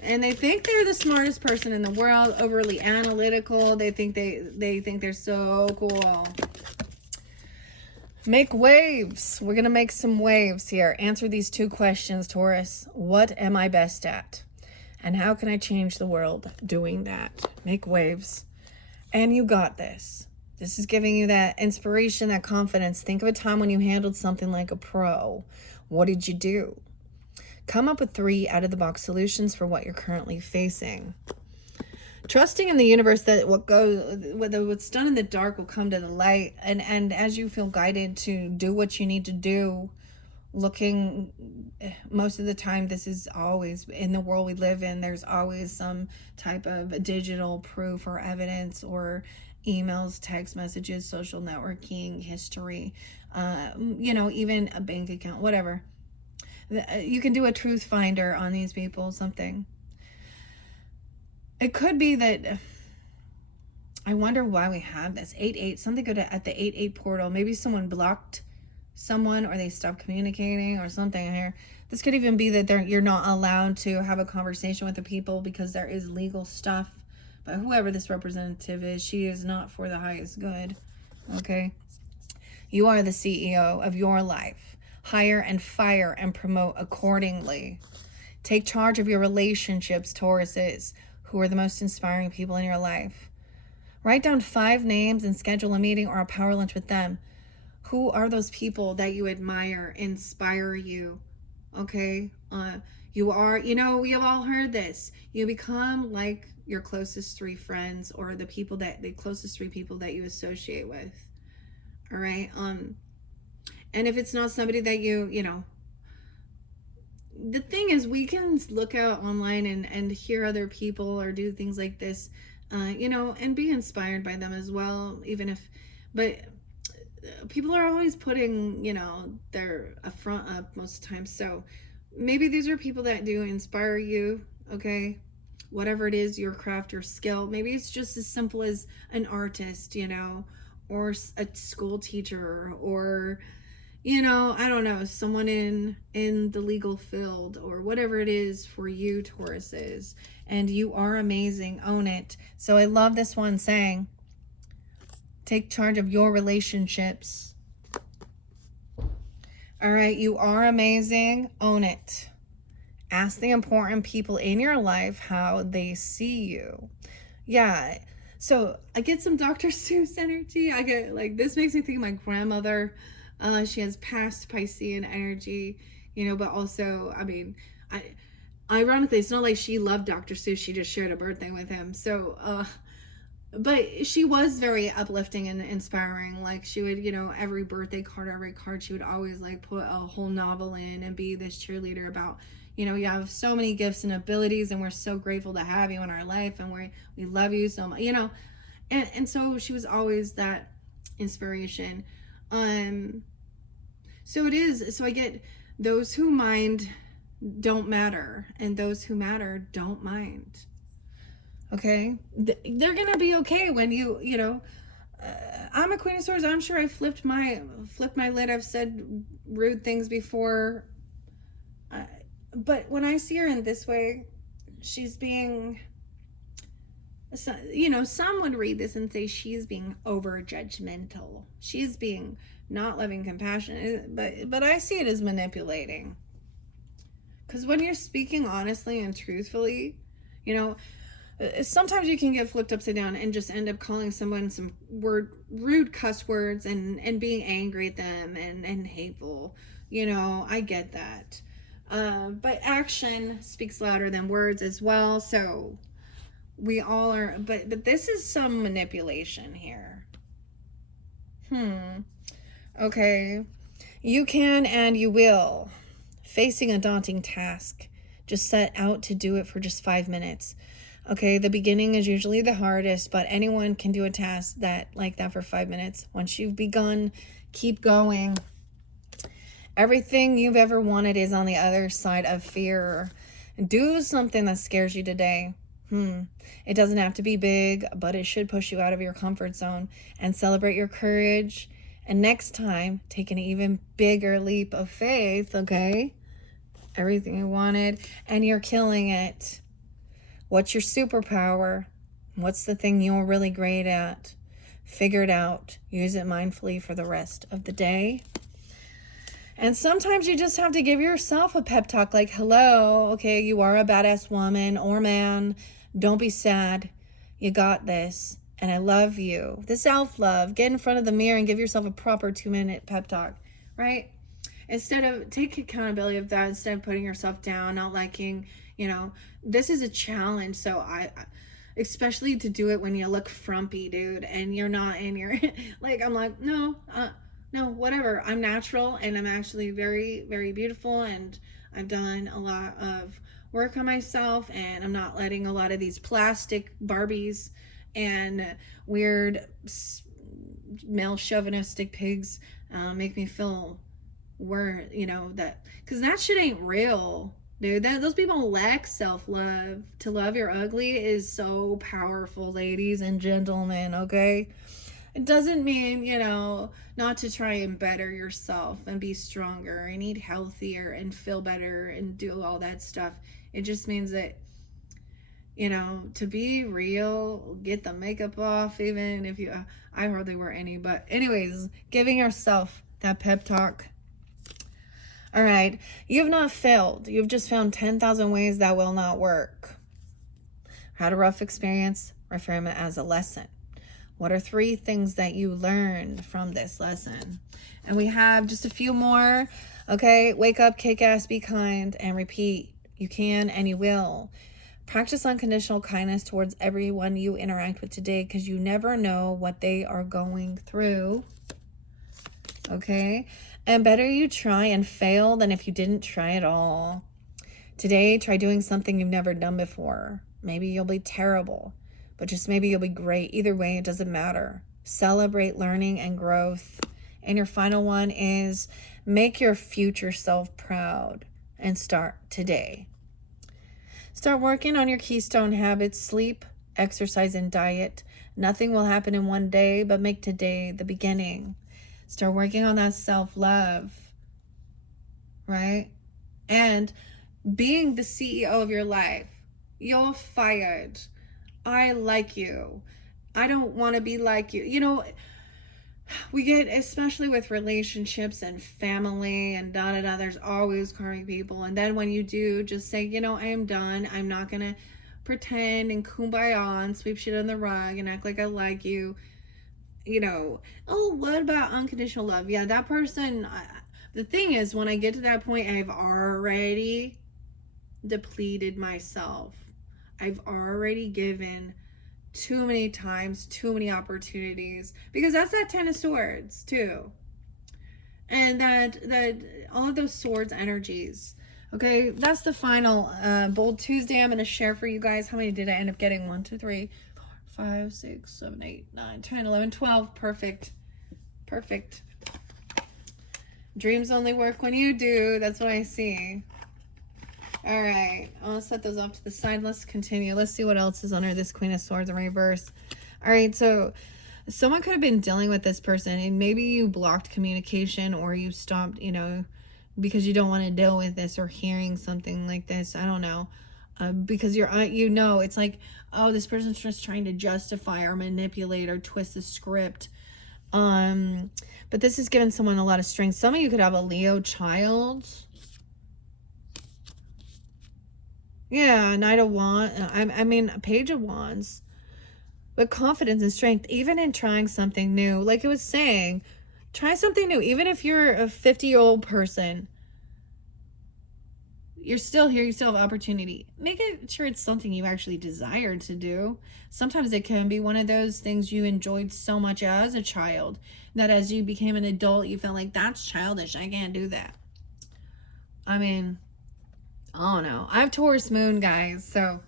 they think they're the smartest person in the world, overly analytical. They think they're so cool. Make waves. We're going to make some waves here. Answer these 2 questions, Taurus. What am I best at? And how can I change the world doing that? Make waves. And you got this. This is giving you that inspiration, that confidence. Think of a time when you handled something like a pro. What did you do? Come up with 3 out-of-the-box solutions for what you're currently facing. Trusting in the universe that what's done in the dark will come to the light. And as you feel guided to do what you need to do, looking, most of the time, this is always in the world we live in, there's always some type of digital proof or evidence or emails, text messages, social networking, history, even a bank account, whatever. You can do a truth finder on these people, something. It could be that, I wonder why we have this 8-8, something good at the 8-8 portal. Maybe someone blocked someone or they stopped communicating or something here. This could even be that you're not allowed to have a conversation with the people because there is legal stuff. But whoever this representative is, she is not for the highest good. Okay? You are the CEO of your life. Hire and fire and promote accordingly. Take charge of your relationships, Tauruses. Who are the most inspiring people in your life? Write down 5 names and schedule a meeting or a power lunch with them. Who are those people that you admire, inspire you? Okay? We have all heard this. You become like your closest 3 friends or the closest 3 people that you associate with. All right? And if it's not somebody that the thing is, we can look out online and hear other people or do things like this, and be inspired by them as well, but people are always putting, their front up most of the time. So maybe these are people that do inspire you, okay? Whatever it is, your craft, your skill. Maybe it's just as simple as an artist, or a school teacher, or I don't know, someone in the legal field or whatever it is for you, Tauruses. And you are amazing. Own it. So I love this one saying, take charge of your relationships. All right, you are amazing. Own it. Ask the important people in your life how they see you. Yeah. So I get some Dr. Seuss energy. I get this makes me think of my grandmother. She has past Piscean energy, but also, ironically, it's not like she loved Dr. Seuss. She just shared a birthday with him. So, but she was very uplifting and inspiring. She would, every birthday card, every card, she would always put a whole novel in and be this cheerleader about, you have so many gifts and abilities and we're so grateful to have you in our life and we love you so much, and so she was always that inspiration. So it is. So I get those who mind don't matter, and those who matter don't mind. Okay, they're gonna be okay when I'm a Queen of Swords. I'm sure I flipped my lid. I've said rude things before, but when I see her in this way, she's being. Some would read this and say she's being over judgmental. She's being not loving, compassionate, but I see it as manipulating. Because when you're speaking honestly and truthfully, sometimes you can get flipped upside down and just end up calling someone some rude cuss words and being angry at them and hateful. I get that. But action speaks louder than words as well. So we all are, but this is some manipulation here. Okay. You can and you will. Facing a daunting task. Just set out to do it for just 5 minutes. Okay, the beginning is usually the hardest, but anyone can do a task like that for 5 minutes. Once you've begun, keep going. Everything you've ever wanted is on the other side of fear. Do something that scares you today. It doesn't have to be big, but it should push you out of your comfort zone and celebrate your courage. And next time, take an even bigger leap of faith, okay? Everything you wanted, and you're killing it. What's your superpower? What's the thing you're really great at? Figure it out. Use it mindfully for the rest of the day. And sometimes you just have to give yourself a pep talk like, hello, okay, you are a badass woman or man. Don't be sad. You got this. And I love you. The self-love. Get in front of the mirror and give yourself a proper 2-minute pep talk, right? Instead of, take accountability of that, instead of putting yourself down, not liking, this is a challenge. So I especially to do it when you look frumpy, dude, and you're not in your, I'm like, no, whatever. I'm natural and I'm actually very, very beautiful. And I've done a lot of work on myself, and I'm not letting a lot of these plastic Barbies and weird male chauvinistic pigs make me feel that, because that shit ain't real, dude. Those people lack self-love. To love your ugly is so powerful, ladies and gentlemen, okay? It doesn't mean, not to try and better yourself and be stronger and eat healthier and feel better and do all that stuff. It just means that, to be real, get the makeup off, even if I hardly wear any, but anyways, giving yourself that pep talk. All right, you've not failed. You've just found 10,000 ways that will not work. Had a rough experience, reframe it as a lesson. What are 3 things that you learned from this lesson? And we have just a few more. Okay, wake up, kick ass, be kind, and repeat. You can and you will. Practice unconditional kindness towards everyone you interact with today, because you never know what they are going through. Okay? And better you try and fail than if you didn't try at all. Today, try doing something you've never done before. Maybe you'll be terrible, but just maybe you'll be great. Either way, it doesn't matter. Celebrate learning and growth. And your final one is make your future self proud and start today. Start working on your keystone habits: sleep, exercise, and diet. Nothing will happen in one day, but make today the beginning. Start working on that self-love, right? And being the CEO of your life. You're fired. I like you. I don't want to be like you. We get, especially with relationships and family and da-da-da, there's always karmic people. And then when you do, just say, I am done. I'm not going to pretend and kumbaya and sweep shit on the rug and act like I like you. Oh, what about unconditional love? Yeah, that person, the thing is, when I get to that point, I've already depleted myself. I've already given too many times, too many opportunities, because that's that 10 of Swords too. And that all of those swords energies. Okay, that's the final Bold Tuesday I'm going to share for you guys. How many did I end up getting? 1, 2, 3, 4, 5, 6, 7, 8, 9, 10, 11, 12. Perfect. Dreams only work when you do. That's what I see. All right, I'll set those off to the side. Let's continue. Let's see what else is under this Queen of Swords in reverse. All right, so someone could have been dealing with this person, and maybe you blocked communication, or you stopped, because you don't want to deal with this or hearing something like this. I don't know. Because it's like, oh, this person's just trying to justify or manipulate or twist the script. But this is giving someone a lot of strength. Some of you could have a Leo child. Yeah, Knight of Wands. Page of Wands. But confidence and strength, even in trying something new. Like it was saying, try something new. Even if you're a 50-year-old person. you're still here, you still have opportunity. Make it sure it's something you actually desire to do. Sometimes it can be one of those things you enjoyed so much as a child that as you became an adult, you felt like that's childish. I can't do that. I mean, I don't know. I have Taurus moon, guys, so,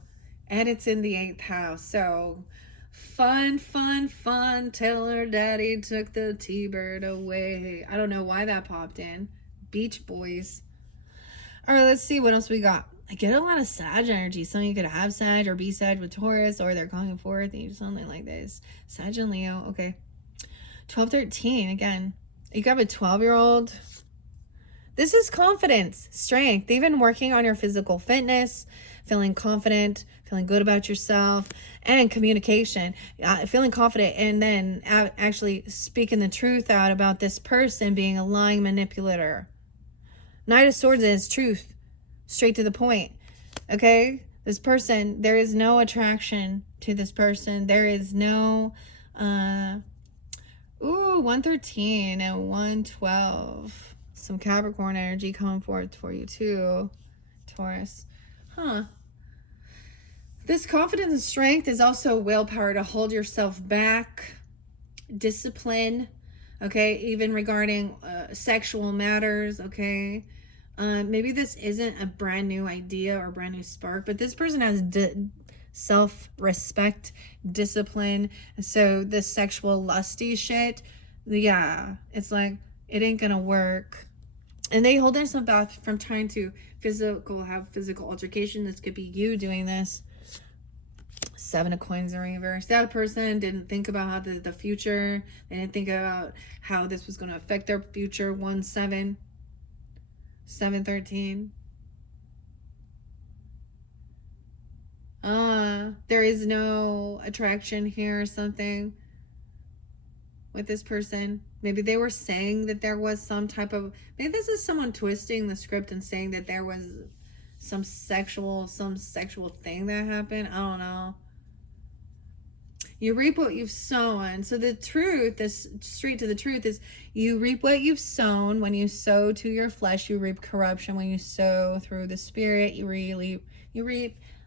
and it's in the 8th house. So fun, fun, fun. Tell her daddy took the T-bird away. I don't know why that popped in. Beach Boys. All right, let's see what else we got. I get a lot of Sag energy. Some of you could have Sag or be Sag with Taurus, or they're calling forth and you do something like this. Sag and Leo. Okay. 12-13. Again, you got a 12-year-old. This is confidence, strength, even working on your physical fitness, feeling confident, feeling good about yourself, and communication, feeling confident, and then actually speaking the truth out about this person being a lying manipulator. Knight of Swords is truth, straight to the point. Okay? This person, there is no attraction to this person. There is no, 113 and 112. Some Capricorn energy coming forth for you too, Taurus. This confidence and strength is also willpower to hold yourself back, discipline, okay, even regarding sexual matters, okay. Maybe this isn't a brand new idea or brand new spark, but this person has self-respect, discipline. So this sexual lusty shit, yeah, it's like it ain't gonna work. And they hold themselves back from trying to have physical altercation. This could be you doing this. 7 of Coins in reverse. That person didn't think about how the future. They didn't think about how this was going to affect their future. 1-7. 7-13. There is no attraction here or something with this person. Maybe they were saying that there was some type of, maybe this is someone twisting the script and saying that there was some sexual thing that happened. I don't know. You reap what you've sown. So the truth, this straight to the truth, is you reap what you've sown. When you sow to your flesh, you reap corruption. When you sow through the spirit, you reap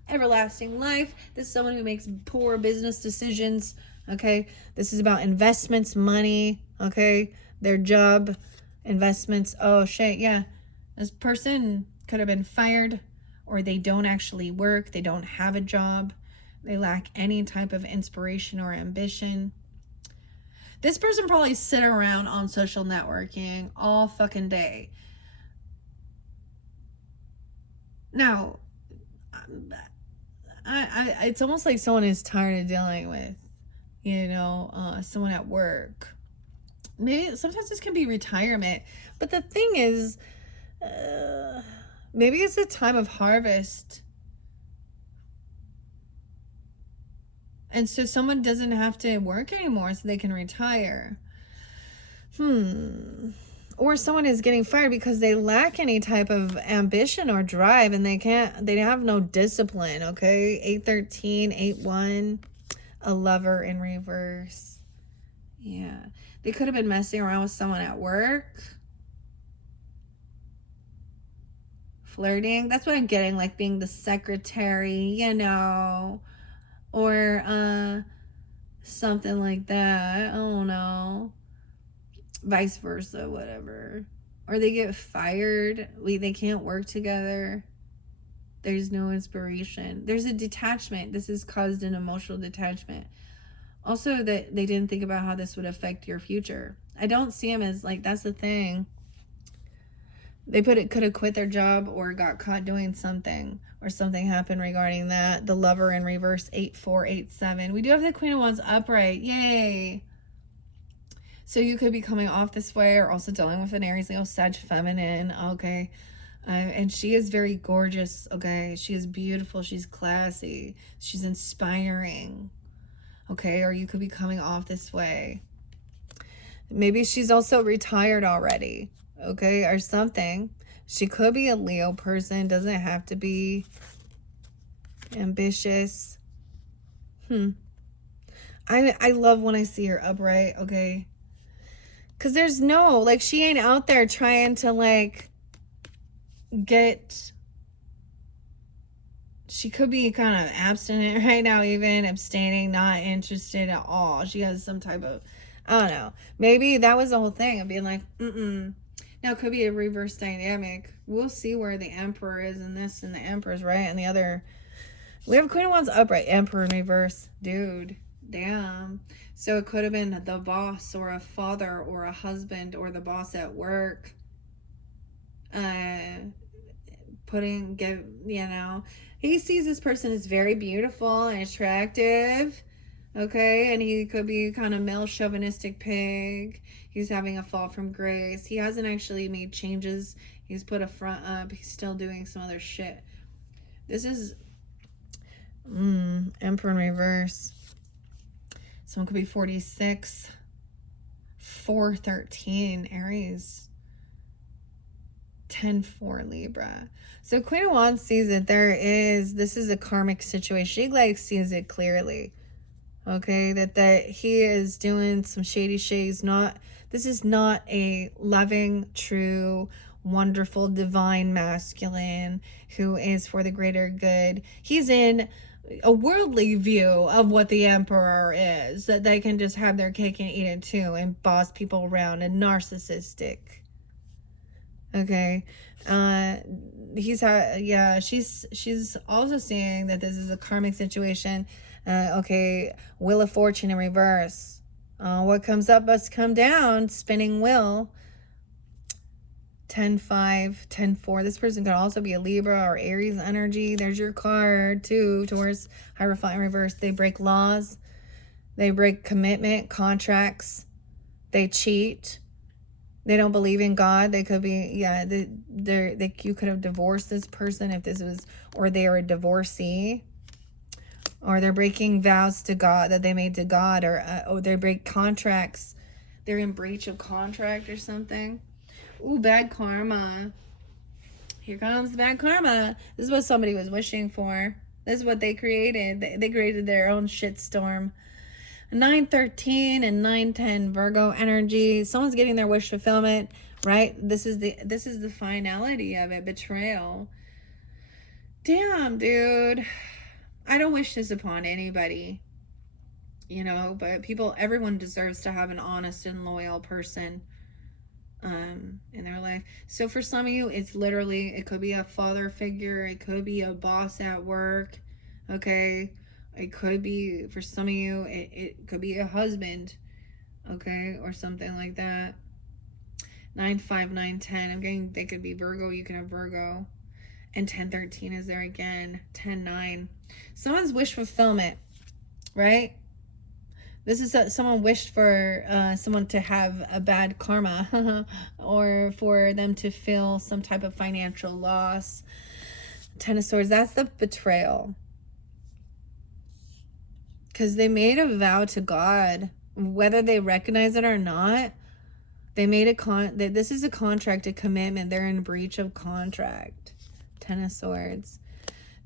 everlasting life. This is someone who makes poor business decisions. Okay, this is about investments, money. Okay, their job, investments. Oh shit, yeah. This person could have been fired, or they don't actually work. They don't have a job. They lack any type of inspiration or ambition. This person probably sit around on social networking all fucking day. Now, it's almost like someone is tired of dealing with, someone at work. Maybe sometimes this can be retirement. But the thing is, maybe it's a time of harvest. And so someone doesn't have to work anymore so they can retire. Or someone is getting fired because they lack any type of ambition or drive and they have no discipline, okay? 8-13, 8-1, a Lover in reverse. Yeah. They could have been messing around with someone at work. Flirting. That's what I'm getting, like being the secretary, or something like that. I don't know. Vice versa, whatever. Or they get fired. They can't work together. There's no inspiration. There's a detachment. This has caused an emotional detachment. Also, that they didn't think about how this would affect your future. I don't see them as like, that's the thing. They could have quit their job or got caught doing something, or something happened regarding that. The Lover in reverse, 8-4, 8-7. We do have the Queen of Wands upright. Yay. So you could be coming off this way, or also dealing with an Aries, Leo, Sag, feminine. Okay. And she is very gorgeous. Okay. She is beautiful. She's classy. She's inspiring. Okay. Or you could be coming off this way. Maybe she's also retired already. Okay, or something. She could be a Leo person. Doesn't have to be ambitious. I love when I see her upright, okay? Because there's no, like, she ain't out there trying to, like, get she could be kind of abstinent right now, even abstaining, not interested at all. She has some type of, I don't know. Maybe that was the whole thing of being like, mm-mm. Now it could be a reverse dynamic. We'll see where the Emperor is in this, and the Emperor's right, and the other. We have Queen of Wands upright, Emperor in reverse. Dude, damn. So it could have been the boss or a father or a husband or the boss at work. He sees this person as very beautiful and attractive. Okay, and he could be kind of male chauvinistic pig. He's having a fall from grace. He hasn't actually made changes. He's put a front up. He's still doing some other shit. This is Emperor in reverse. Someone could be 46, 413 Aries, 10-4 Libra. So Queen of Wands sees that this is a karmic situation. She sees it clearly. Okay, that he is doing some shady shades. This is not a loving, true, wonderful, divine masculine who is for the greater good. He's in a worldly view of what the Emperor is, that they can just have their cake and eat it too, and boss people around, and narcissistic. Okay, she's also seeing that this is a karmic situation. Okay, Wheel of Fortune in reverse. What comes up must come down. Spinning wheel. 10-5, 10-4. This person could also be a Libra or Aries energy. There's your card too. Taurus, Hierophant in reverse. They break laws. They break commitment, contracts. They cheat. They don't believe in God. They could be, you could have divorced this person if this was, or they are a divorcee. Or they're breaking vows to God that they made to God, or they break contracts. They're in breach of contract or something. Ooh, bad karma. Here comes the bad karma. This is what somebody was wishing for. This is what they created. They created their own shitstorm. 9-13 and 9-10 Virgo energy. Someone's getting their wish fulfillment, right? This is the finality of it. Betrayal. Damn, dude. I don't wish this upon anybody, but everyone deserves to have an honest and loyal person in their life. So for some of you, it could be a father figure, it could be a boss at work, okay? It could be, for some of you, it could be a husband, okay, or something like that. 9-5, 9-10. I'm getting, they could be Virgo. You can have Virgo. And 10-13 is there again. 10-9. Someone's wish fulfillment, right? This is someone wished for someone to have a bad karma or for them to feel some type of financial loss. 10 of Swords, that's the betrayal. Because they made a vow to God, whether they recognize it or not. They made this is a contract, a commitment. They're in breach of contract. 10 of Swords.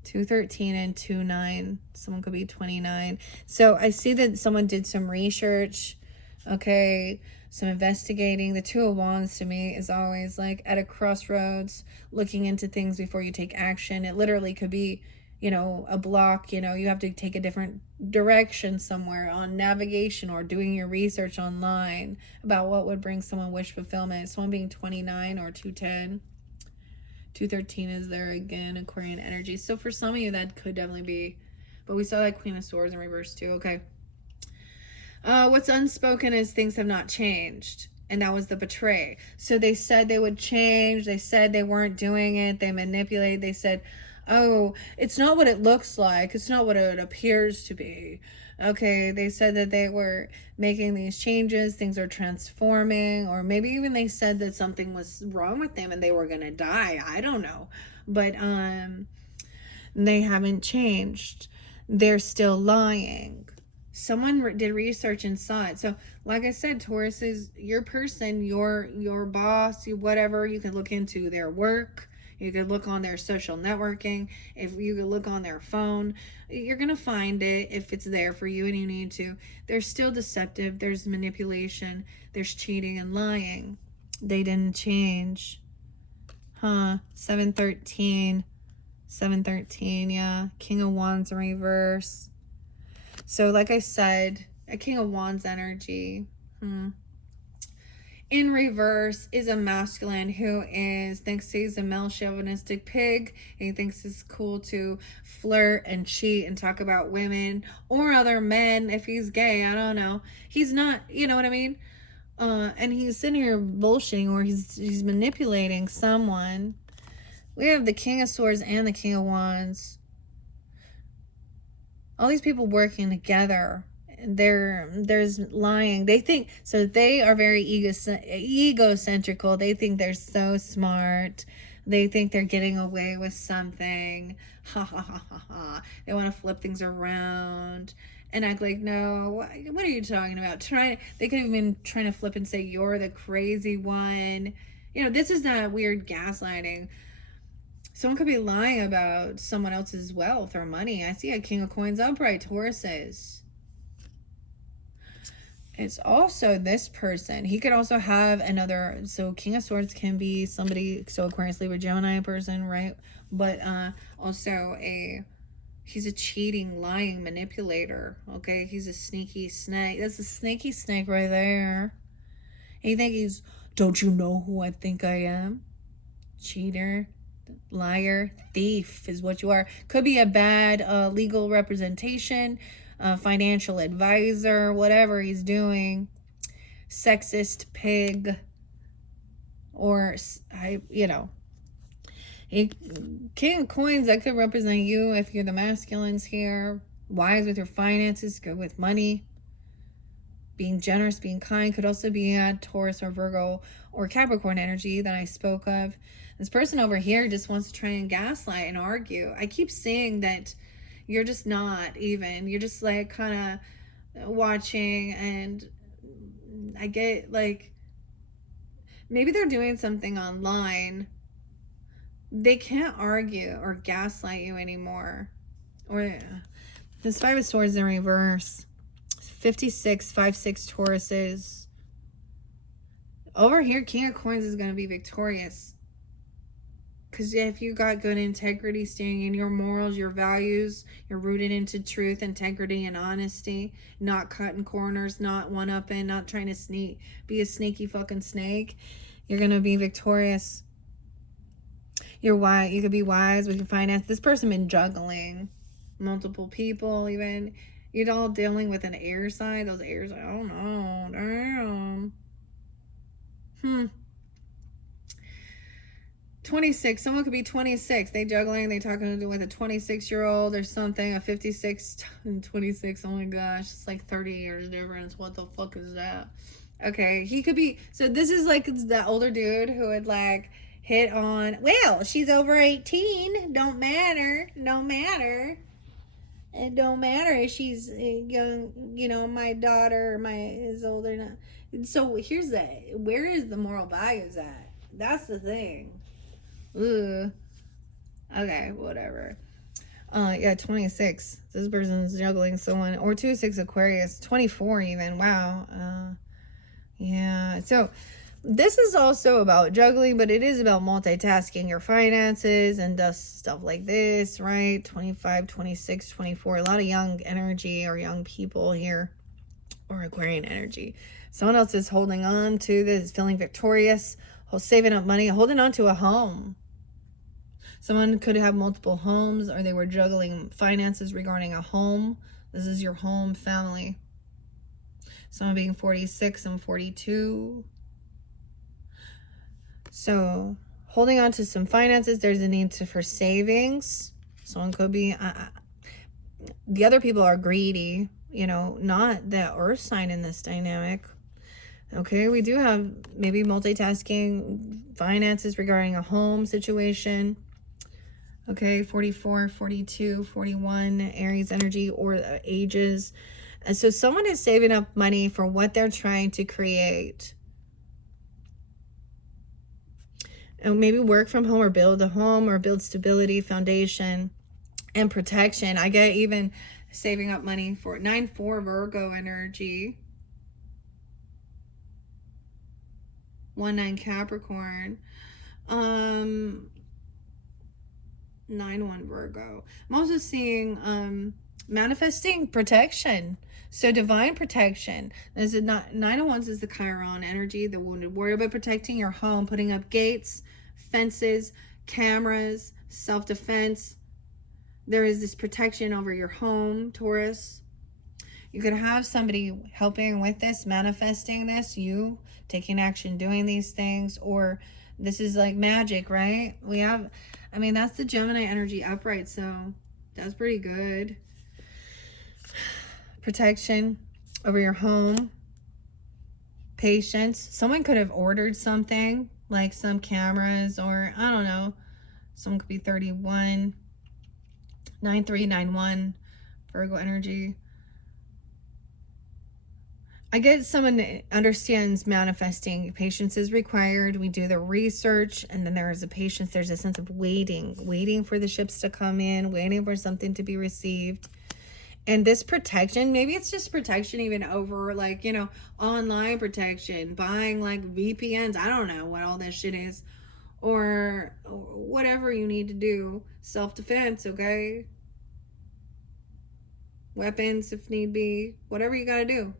2-13 and 2-9. Someone could be 29. So I see that someone did some research. Okay. Some investigating. The 2 of Wands to me is always like at a crossroads, looking into things before you take action. It literally could be, a block, you have to take a different direction somewhere on navigation or doing your research online about what would bring someone wish fulfillment. Someone being 29 or 2-10. 2-13 is there again, Aquarian energy. So for some of you, that could definitely be, but we saw that Queen of Swords in reverse too. Okay. What's unspoken is things have not changed. And that was the betray. So they said they would change. They said they weren't doing it. They manipulated. They said, oh, it's not what it looks like. It's not what it appears to be. Okay, they said that they were making these changes. Things are transforming. Or maybe even they said that something was wrong with them and they were going to die. I don't know. But they haven't changed. They're still lying. Someone did research and saw it. So like I said, Taurus is your person, your boss, whatever. You can look into their work. You could look on their social networking. If you could look on their phone, you're going to find it if it's there for you and you need to. They're still deceptive. There's manipulation. There's cheating and lying. They didn't change. 7-13. 713, yeah. King of Wands in reverse. So like I said, a King of Wands energy. In reverse is a masculine who thinks he's a male chauvinistic pig. And he thinks it's cool to flirt and cheat and talk about women or other men if he's gay. I don't know. He's not, you know what I mean? And he's sitting here bullshitting, or he's manipulating someone. We have the King of Swords and the King of Wands. All these people working together. There's lying. They think, so they are very egocentrical. They think they're so smart. They think they're getting away with something. Ha ha ha ha ha. They want to flip things around and act like, no, what are you talking about? They could have been trying to flip and say you're the crazy one. You know, this is not weird gaslighting. Someone could be lying about someone else's wealth or money. I see a King of Coins upright, Tauruses. It's also this person. He could also have another. So King of Swords can be somebody. So Aquarius, Libra, Gemini person, right? But also he's a cheating, lying manipulator. Okay, he's a sneaky snake. That's a sneaky snake right there. And you think he's? Don't you know who I think I am? Cheater, liar, thief is what you are. Could be a bad legal representation. Financial advisor, whatever he's doing, sexist pig, or King of Coins, that could represent you if you're the masculines here. Wise with your finances, good with money, being generous, being kind. Could also be a Taurus or Virgo or Capricorn energy that I spoke of. This person over here just wants to try and gaslight and argue. I keep seeing that you're just not even. You're just like kind of watching, and I get like maybe they're doing something online. They can't argue or gaslight you anymore. Or this Five of Swords in reverse. 56, 5-6 Tauruses. Over here, King of Coins is going to be victorious. Because if you got good integrity, standing in your morals, your values, you're rooted into truth, integrity, and honesty, not cutting corners, not one-upping, not trying to be a sneaky fucking snake, you're going to be victorious. You're wise. You could be wise with your finance. This person been juggling multiple people, even. You're all dealing with an air sign. Those airs, I don't know. Damn. 26. Someone could be 26. They juggling. They talking with a 26-year-old or something. A 56 and 26. Oh my gosh. It's like 30 years difference. What the fuck is that? Okay. He could be. So this is like the older dude who would like hit on. Well, she's over 18. Don't matter. Don't matter. It don't matter if she's young. You know, my daughter is older now. So here's where is the moral values at? That's the thing. Ugh. Okay, whatever. Yeah, 26. This person's juggling someone. Or 26 Aquarius. 24 even. Wow. Yeah. So this is also about juggling, but it is about multitasking your finances and stuff like this, right? 25, 26, 24. A lot of young energy or young people here. Or Aquarian energy. Someone else is holding on to this, feeling victorious, saving up money, holding on to a home. Someone could have multiple homes, or they were juggling finances regarding a home. This is your home family. Someone being 46 and 42. So holding on to some finances, there's a need for savings. Someone could be, the other people are greedy, you know, not the earth sign in this dynamic. Okay, we do have maybe multitasking finances regarding a home situation. Okay, 44, 42, 41, Aries energy, or ages. And so someone is saving up money for what they're trying to create. And maybe work from home or build a home or build stability, foundation, and protection. I get even saving up money for 9-4 Virgo energy. 1-9 Capricorn. 9-1 Virgo. I'm also seeing manifesting protection. So divine protection. Is it not 9 of Wands is the Chiron energy, the wounded warrior, but protecting your home, putting up gates, fences, cameras, self-defense. There is this protection over your home, Taurus. You could have somebody helping with this, manifesting this, you taking action, doing these things, or this is like magic, right? We have, I mean, that's the Gemini energy upright, so that's pretty good. Protection over your home, patience. Someone could have ordered something, like some cameras, or I don't know. Someone could be 31, 9391, Virgo energy. I get someone that understands manifesting. Patience is required. We do the research, and then there is a patience. There's a sense of waiting for the ships to come in, waiting for something to be received. And this protection, maybe it's just protection even over, like, you know, online protection, buying like VPNs. I don't know what all this shit is, or whatever you need to do. Self-defense, okay? Weapons if need be, whatever you gotta do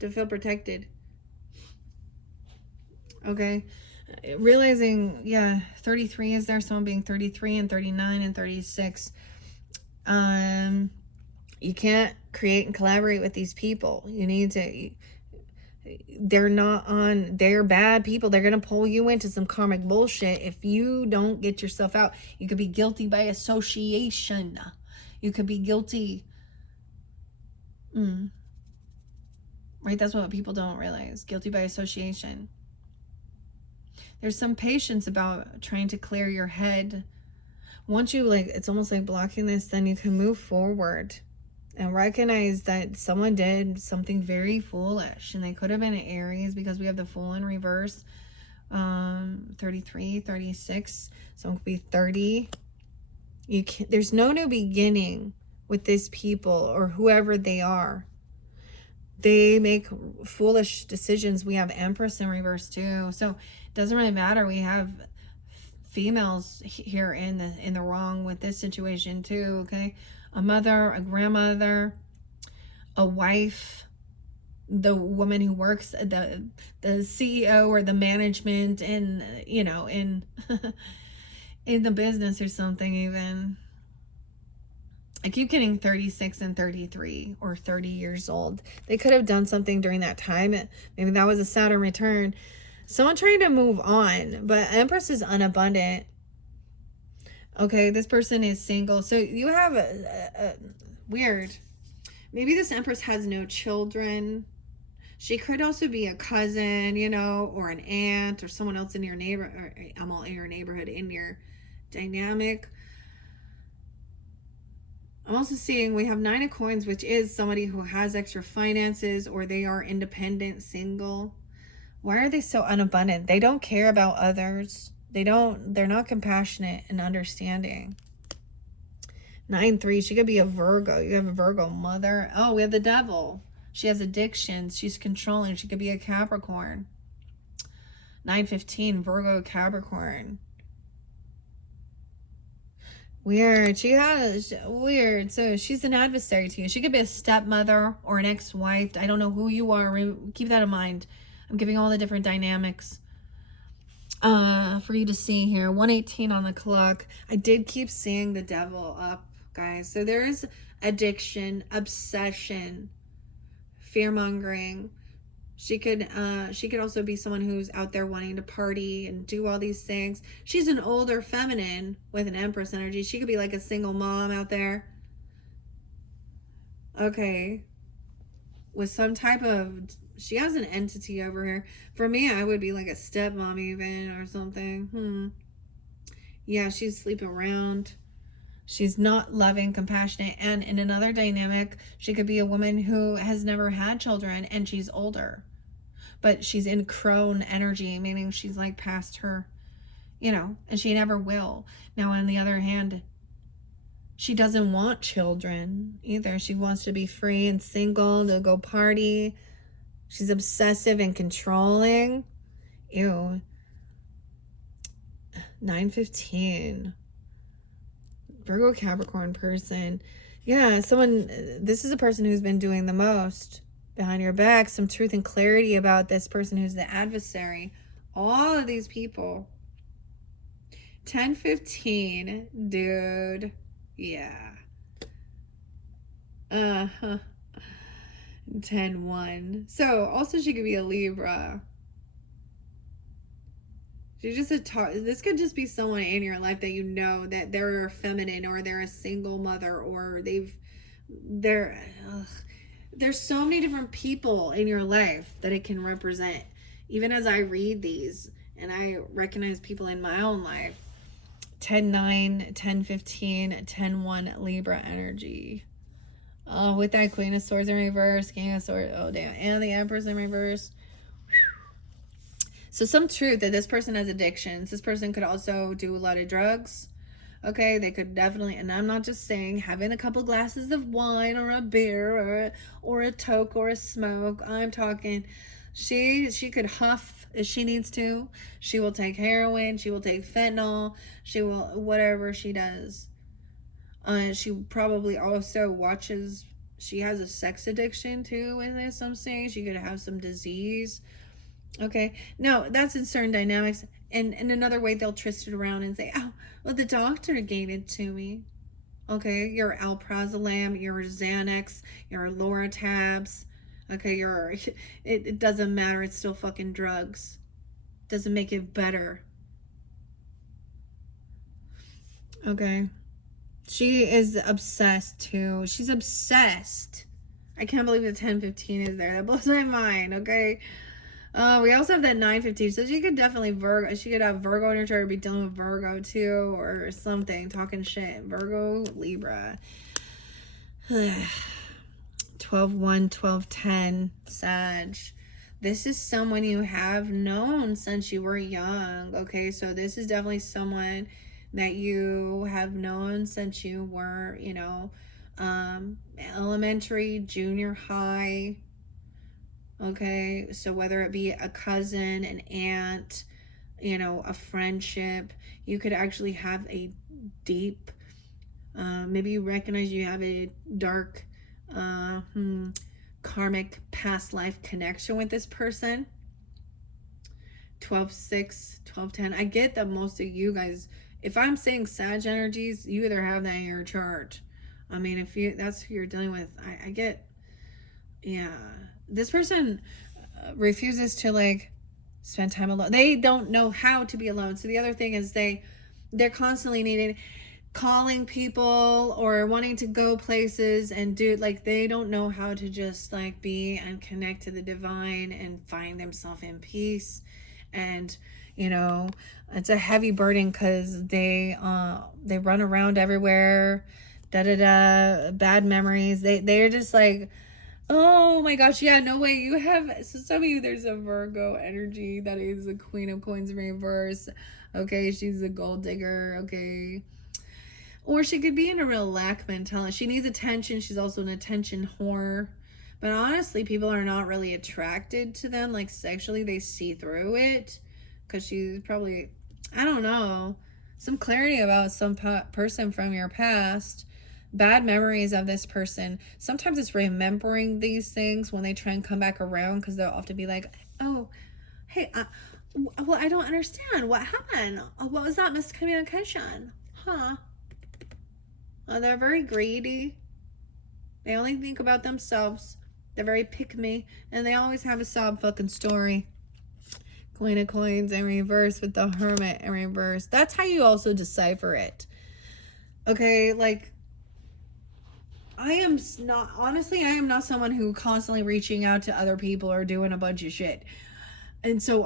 to feel protected. Okay, realizing, yeah, 33 is there, someone being 33 and 39 and 36. You can't create and collaborate with these people. You need to, they're bad people. They're gonna pull you into some karmic bullshit if you don't get yourself out. You could be guilty by association. You could be guilty. Right, that's what people don't realize. Guilty by association. There's some patience about trying to clear your head. Once you, like, it's almost like blocking this, then you can move forward and recognize that someone did something very foolish, and they could have been an Aries because we have the Fool in reverse. 33, 36, someone could be 30. There's no new beginning with these people or whoever they are. They make foolish decisions. We have Empress in reverse too, so it doesn't really matter. We have females here in the wrong with this situation too. Okay, a mother, a grandmother, a wife, the woman who works the CEO or the management, and you know, in in the business or something. Even I keep getting 36 and 33 or 30 years old. They could have done something during that time. Maybe that was a Saturn return. Someone trying to move on, but Empress is unabundant. Okay, this person is single. So you have a weird. Maybe this Empress has no children. She could also be a cousin, you know, or an aunt, or someone else in your neighborhood, in your dynamic. I'm also seeing we have 9 of Coins, which is somebody who has extra finances, or they are independent, single. Why are they so unabundant? They don't care about others. They're not compassionate and understanding. 9-3, she could be a Virgo. You have a Virgo mother. Oh, we have the Devil. She has addictions. She's controlling. She could be a Capricorn. 9-15, Virgo, Capricorn. Weird. Weird. So she's an adversary to you. She could be a stepmother or an ex-wife. I don't know who you are. Keep that in mind. I'm giving all the different dynamics for you to see here. 118 on the clock. I did keep seeing the Devil up, guys. So there is addiction, obsession, fear-mongering. She could also be someone who's out there wanting to party and do all these things. She's an older feminine with an Empress energy. She could be like a single mom out there. Okay. With some type of, she has an entity over here. For me, I would be like a stepmom even, or something. Yeah, she's sleeping around. She's not loving, compassionate. And in another dynamic, she could be a woman who has never had children and she's older. But she's in crone energy, meaning she's like past her, you know, and she never will. Now, on the other hand, she doesn't want children either. She wants to be free and single, to go party. She's obsessive and controlling. Ew. 9:15. Virgo Capricorn person. Yeah, this is a person who's been doing the most behind your back. Some truth and clarity about this person who's the adversary. All of these people. 10:15, dude. Yeah. 10:1. So also she could be a Libra. She's just this could just be someone in your life that you know that they're feminine, or they're a single mother, or they're there's so many different people in your life that it can represent. Even as I read these and I recognize people in my own life. 10:9, 10:15, 10:1 Libra energy. With that Queen of Swords in reverse, King of Swords, oh damn, and the Empress in reverse. So some truth that this person has addictions. This person could also do a lot of drugs. Okay, they could definitely, and I'm not just saying having a couple glasses of wine or a beer or a toke or a smoke. I'm talking she could huff if she needs to. She will take heroin, she will take fentanyl, she will whatever she does. She probably also watches, she has a sex addiction too with this, I'm saying. She could have some disease. Okay, no, that's in certain dynamics. And in another way, they'll twist it around and say, oh, well, the doctor gave it to me. Okay, your alprazolam, your Xanax, your Loratabs. Okay, it doesn't matter. It's still fucking drugs. Doesn't make it better. Okay. She is obsessed too. She's obsessed. I can't believe the 10:15 is there. That blows my mind, okay? We also have that 9:15, so she could definitely Virgo. She could have Virgo in her chart, be dealing with Virgo too, or something, talking shit. Virgo, Libra. 12:1, 12:10, Sag. This is someone you have known since you were young. Okay, so this is definitely someone that you have known since you were, elementary, junior high. Okay, so whether it be a cousin, an aunt, a friendship, you could actually have a deep, maybe you recognize you have a dark, karmic past life connection with this person. 12:6, 12:10. I get that most of you guys, if I'm saying Sag energies, you either have that in your chart. I mean, if that's who you're dealing with, I get, yeah. This person refuses to spend time alone. They don't know how to be alone. So the other thing is they're constantly calling people or wanting to go places and do, they don't know how to just be and connect to the divine and find themselves in peace. And it's a heavy burden because they run around everywhere, bad memories. They're just oh my gosh, yeah, no way. You have, so some of you, there's a Virgo energy that is the Queen of Coins in reverse. Okay, she's a gold digger. Okay, or she could be in a real lack mentality. She needs attention. She's also an attention whore. But honestly, people are not really attracted to them sexually. They see through it because she's probably, I don't know, some clarity about some person from your past. Bad memories of this person. Sometimes it's remembering these things when they try and come back around, because they'll often be like, oh, hey, well, I don't understand. What happened? What was that miscommunication? Huh? They're very greedy. They only think about themselves. They're very pick-me, and they always have a sob fucking story. Queen of Coins in reverse with the Hermit in reverse. That's how you also decipher it. Okay, I am not someone who constantly reaching out to other people or doing a bunch of shit. And so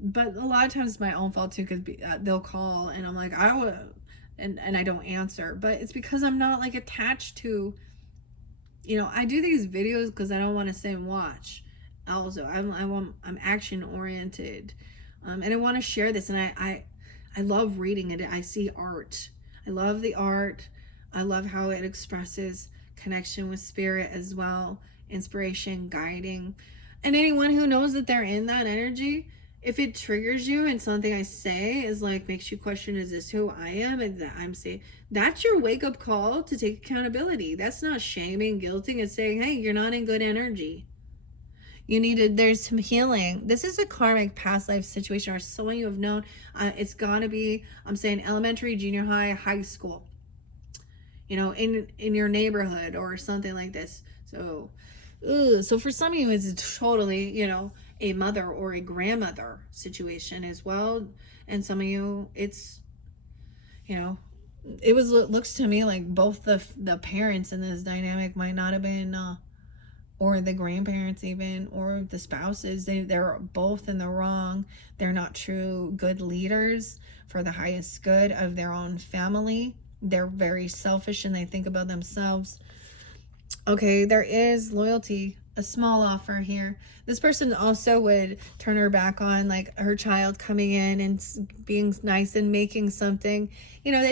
but a lot of times it's my own fault too, because they'll call and I'm like, and I don't answer. But it's because I'm not attached to, I do these videos because I don't want to sit and watch. Also, I'm action oriented, and I want to share this. And I love reading it. I see art. I love the art. I love how it expresses connection with spirit as well, inspiration, guiding. And anyone who knows that they're in that energy, if it triggers you and something I say is like makes you question, is this who I am and that I'm saying, that's your wake up call to take accountability. That's not shaming, guilting. It's saying, hey, you're not in good energy. You needed, there's some healing. This is a karmic past life situation or someone you have known. It's got to be, I'm saying elementary, junior high, high school, you know, in your neighborhood or something like this. So, so for some of you, it's totally, you know, a mother or a grandmother situation as well. And some of you, it's, you know, looks to me like both the parents in this dynamic might not have been or the grandparents even, or the spouses, they're both in the wrong. They're not true good leaders for the highest good of their own family. They're very selfish and they think about themselves. Okay, there is loyalty, a small offer here. This person also would turn her back on like her child coming in and being nice and making something. You know,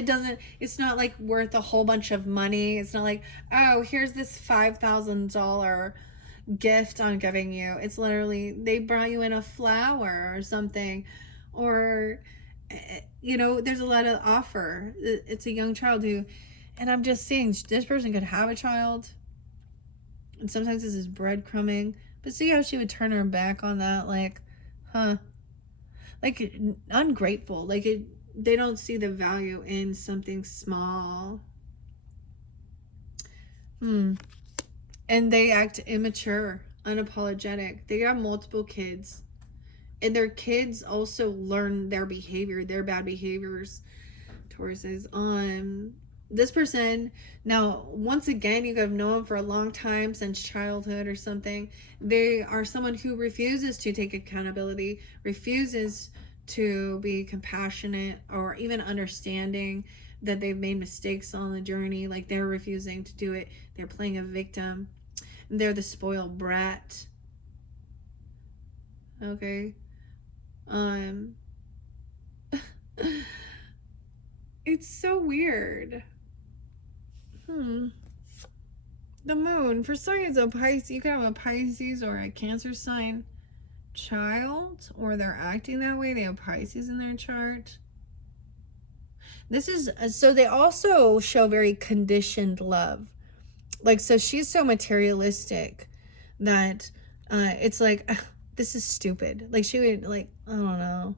it's not like worth a whole bunch of money. It's not like, oh, here's this $5,000 gift I'm giving you. It's literally, they brought you in a flower or something. Or, you know, there's a lot of offer. It's a young child who, and I'm just seeing this person could have a child. And sometimes this is breadcrumbing. But see how she would turn her back on that? Like, huh? Like, ungrateful. Like, they don't see the value in something small. And they act immature, unapologetic. They got multiple kids. And their kids also learn their behavior, their bad behaviors. Taurus is on. This person, now, once again, you have known them for a long time, since childhood or something. They are someone who refuses to take accountability, refuses to be compassionate or even understanding that they've made mistakes on the journey. Like, they're refusing to do it. They're playing a victim. They're the spoiled brat. Okay. It's so weird. The moon, for signs of Pisces, you could have a Pisces or a Cancer sign child, or they're acting that way. They have Pisces in their chart. This is, so they also show very conditioned love. Like, so she's so materialistic that it's like, this is stupid. Like, she would, like, I don't know.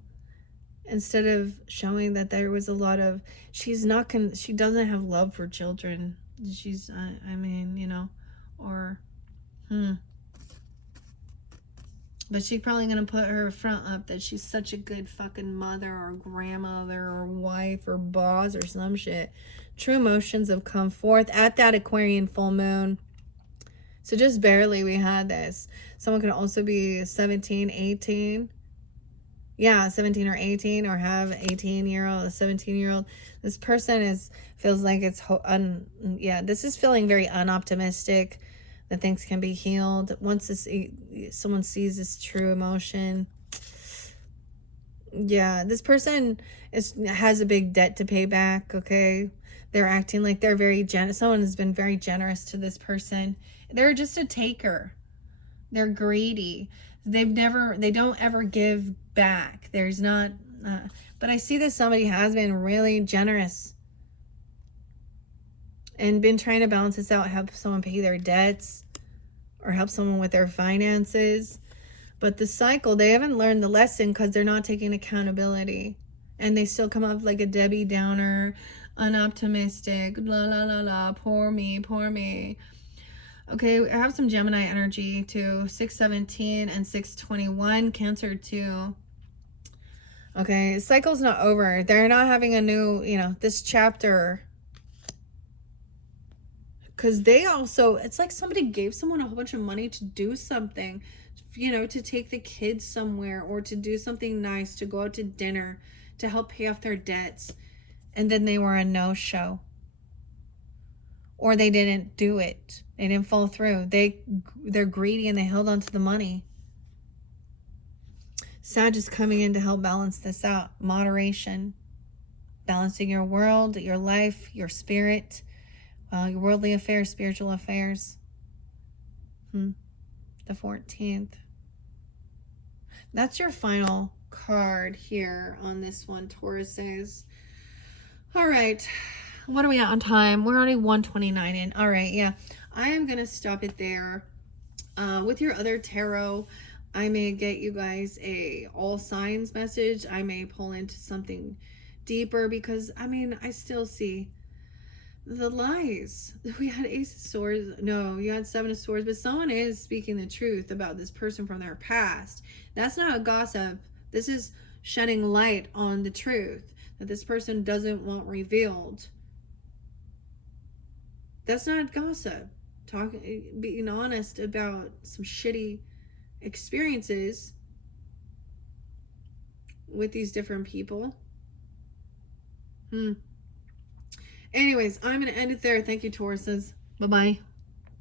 Instead of showing that there was a lot of, she doesn't have love for children. She's, I mean, you know, or, but she's probably going to put her front up that she's such a good fucking mother or grandmother or wife or boss or some shit. True emotions have come forth at that Aquarian full moon. So just barely we had this. Someone could also be 17, 18. Yeah, 17 or 18, or have 18-year-old, a 17-year-old. This person feels like it's, this is feeling very unoptimistic that things can be healed. Once someone sees this true emotion. Yeah, this person has a big debt to pay back, okay? They're acting like they're very generous. Someone has been very generous to this person. They're just a taker. They're greedy. They don't ever give back. There's not, but I see that somebody has been really generous and been trying to balance this out, help someone pay their debts or help someone with their finances. But the cycle, they haven't learned the lesson because they're not taking accountability. And they still come off like a Debbie Downer, unoptimistic, la la la la, poor me, poor me. Okay, I have some Gemini energy too. 617 and 621, Cancer too. Okay, cycle's not over. They're not having a new, this chapter. Because they also, it's like somebody gave someone a whole bunch of money to do something, to take the kids somewhere or to do something nice, to go out to dinner, to help pay off their debts. And then they were a no-show. Or they didn't do it. They didn't follow through. They're greedy and they held on to the money. Sag is coming in to help balance this out. Moderation. Balancing your world, your life, your spirit, your worldly affairs, spiritual affairs. The 14th. That's your final card here on this one, Tauruses. All right. What are we at on time? We're already 1:29 in. All right, yeah. I am going to stop it there. With your other tarot, I may get you guys a all signs message. I may pull into something deeper because, I mean, I still see the lies. We had Ace of Swords. No, you had Seven of Swords, but someone is speaking the truth about this person from their past. That's not a gossip. This is shedding light on the truth that this person doesn't want revealed. That's not gossip. Being honest about some shitty experiences with these different people. Anyways, I'm going to end it there. Thank you, Tauruses. Bye-bye.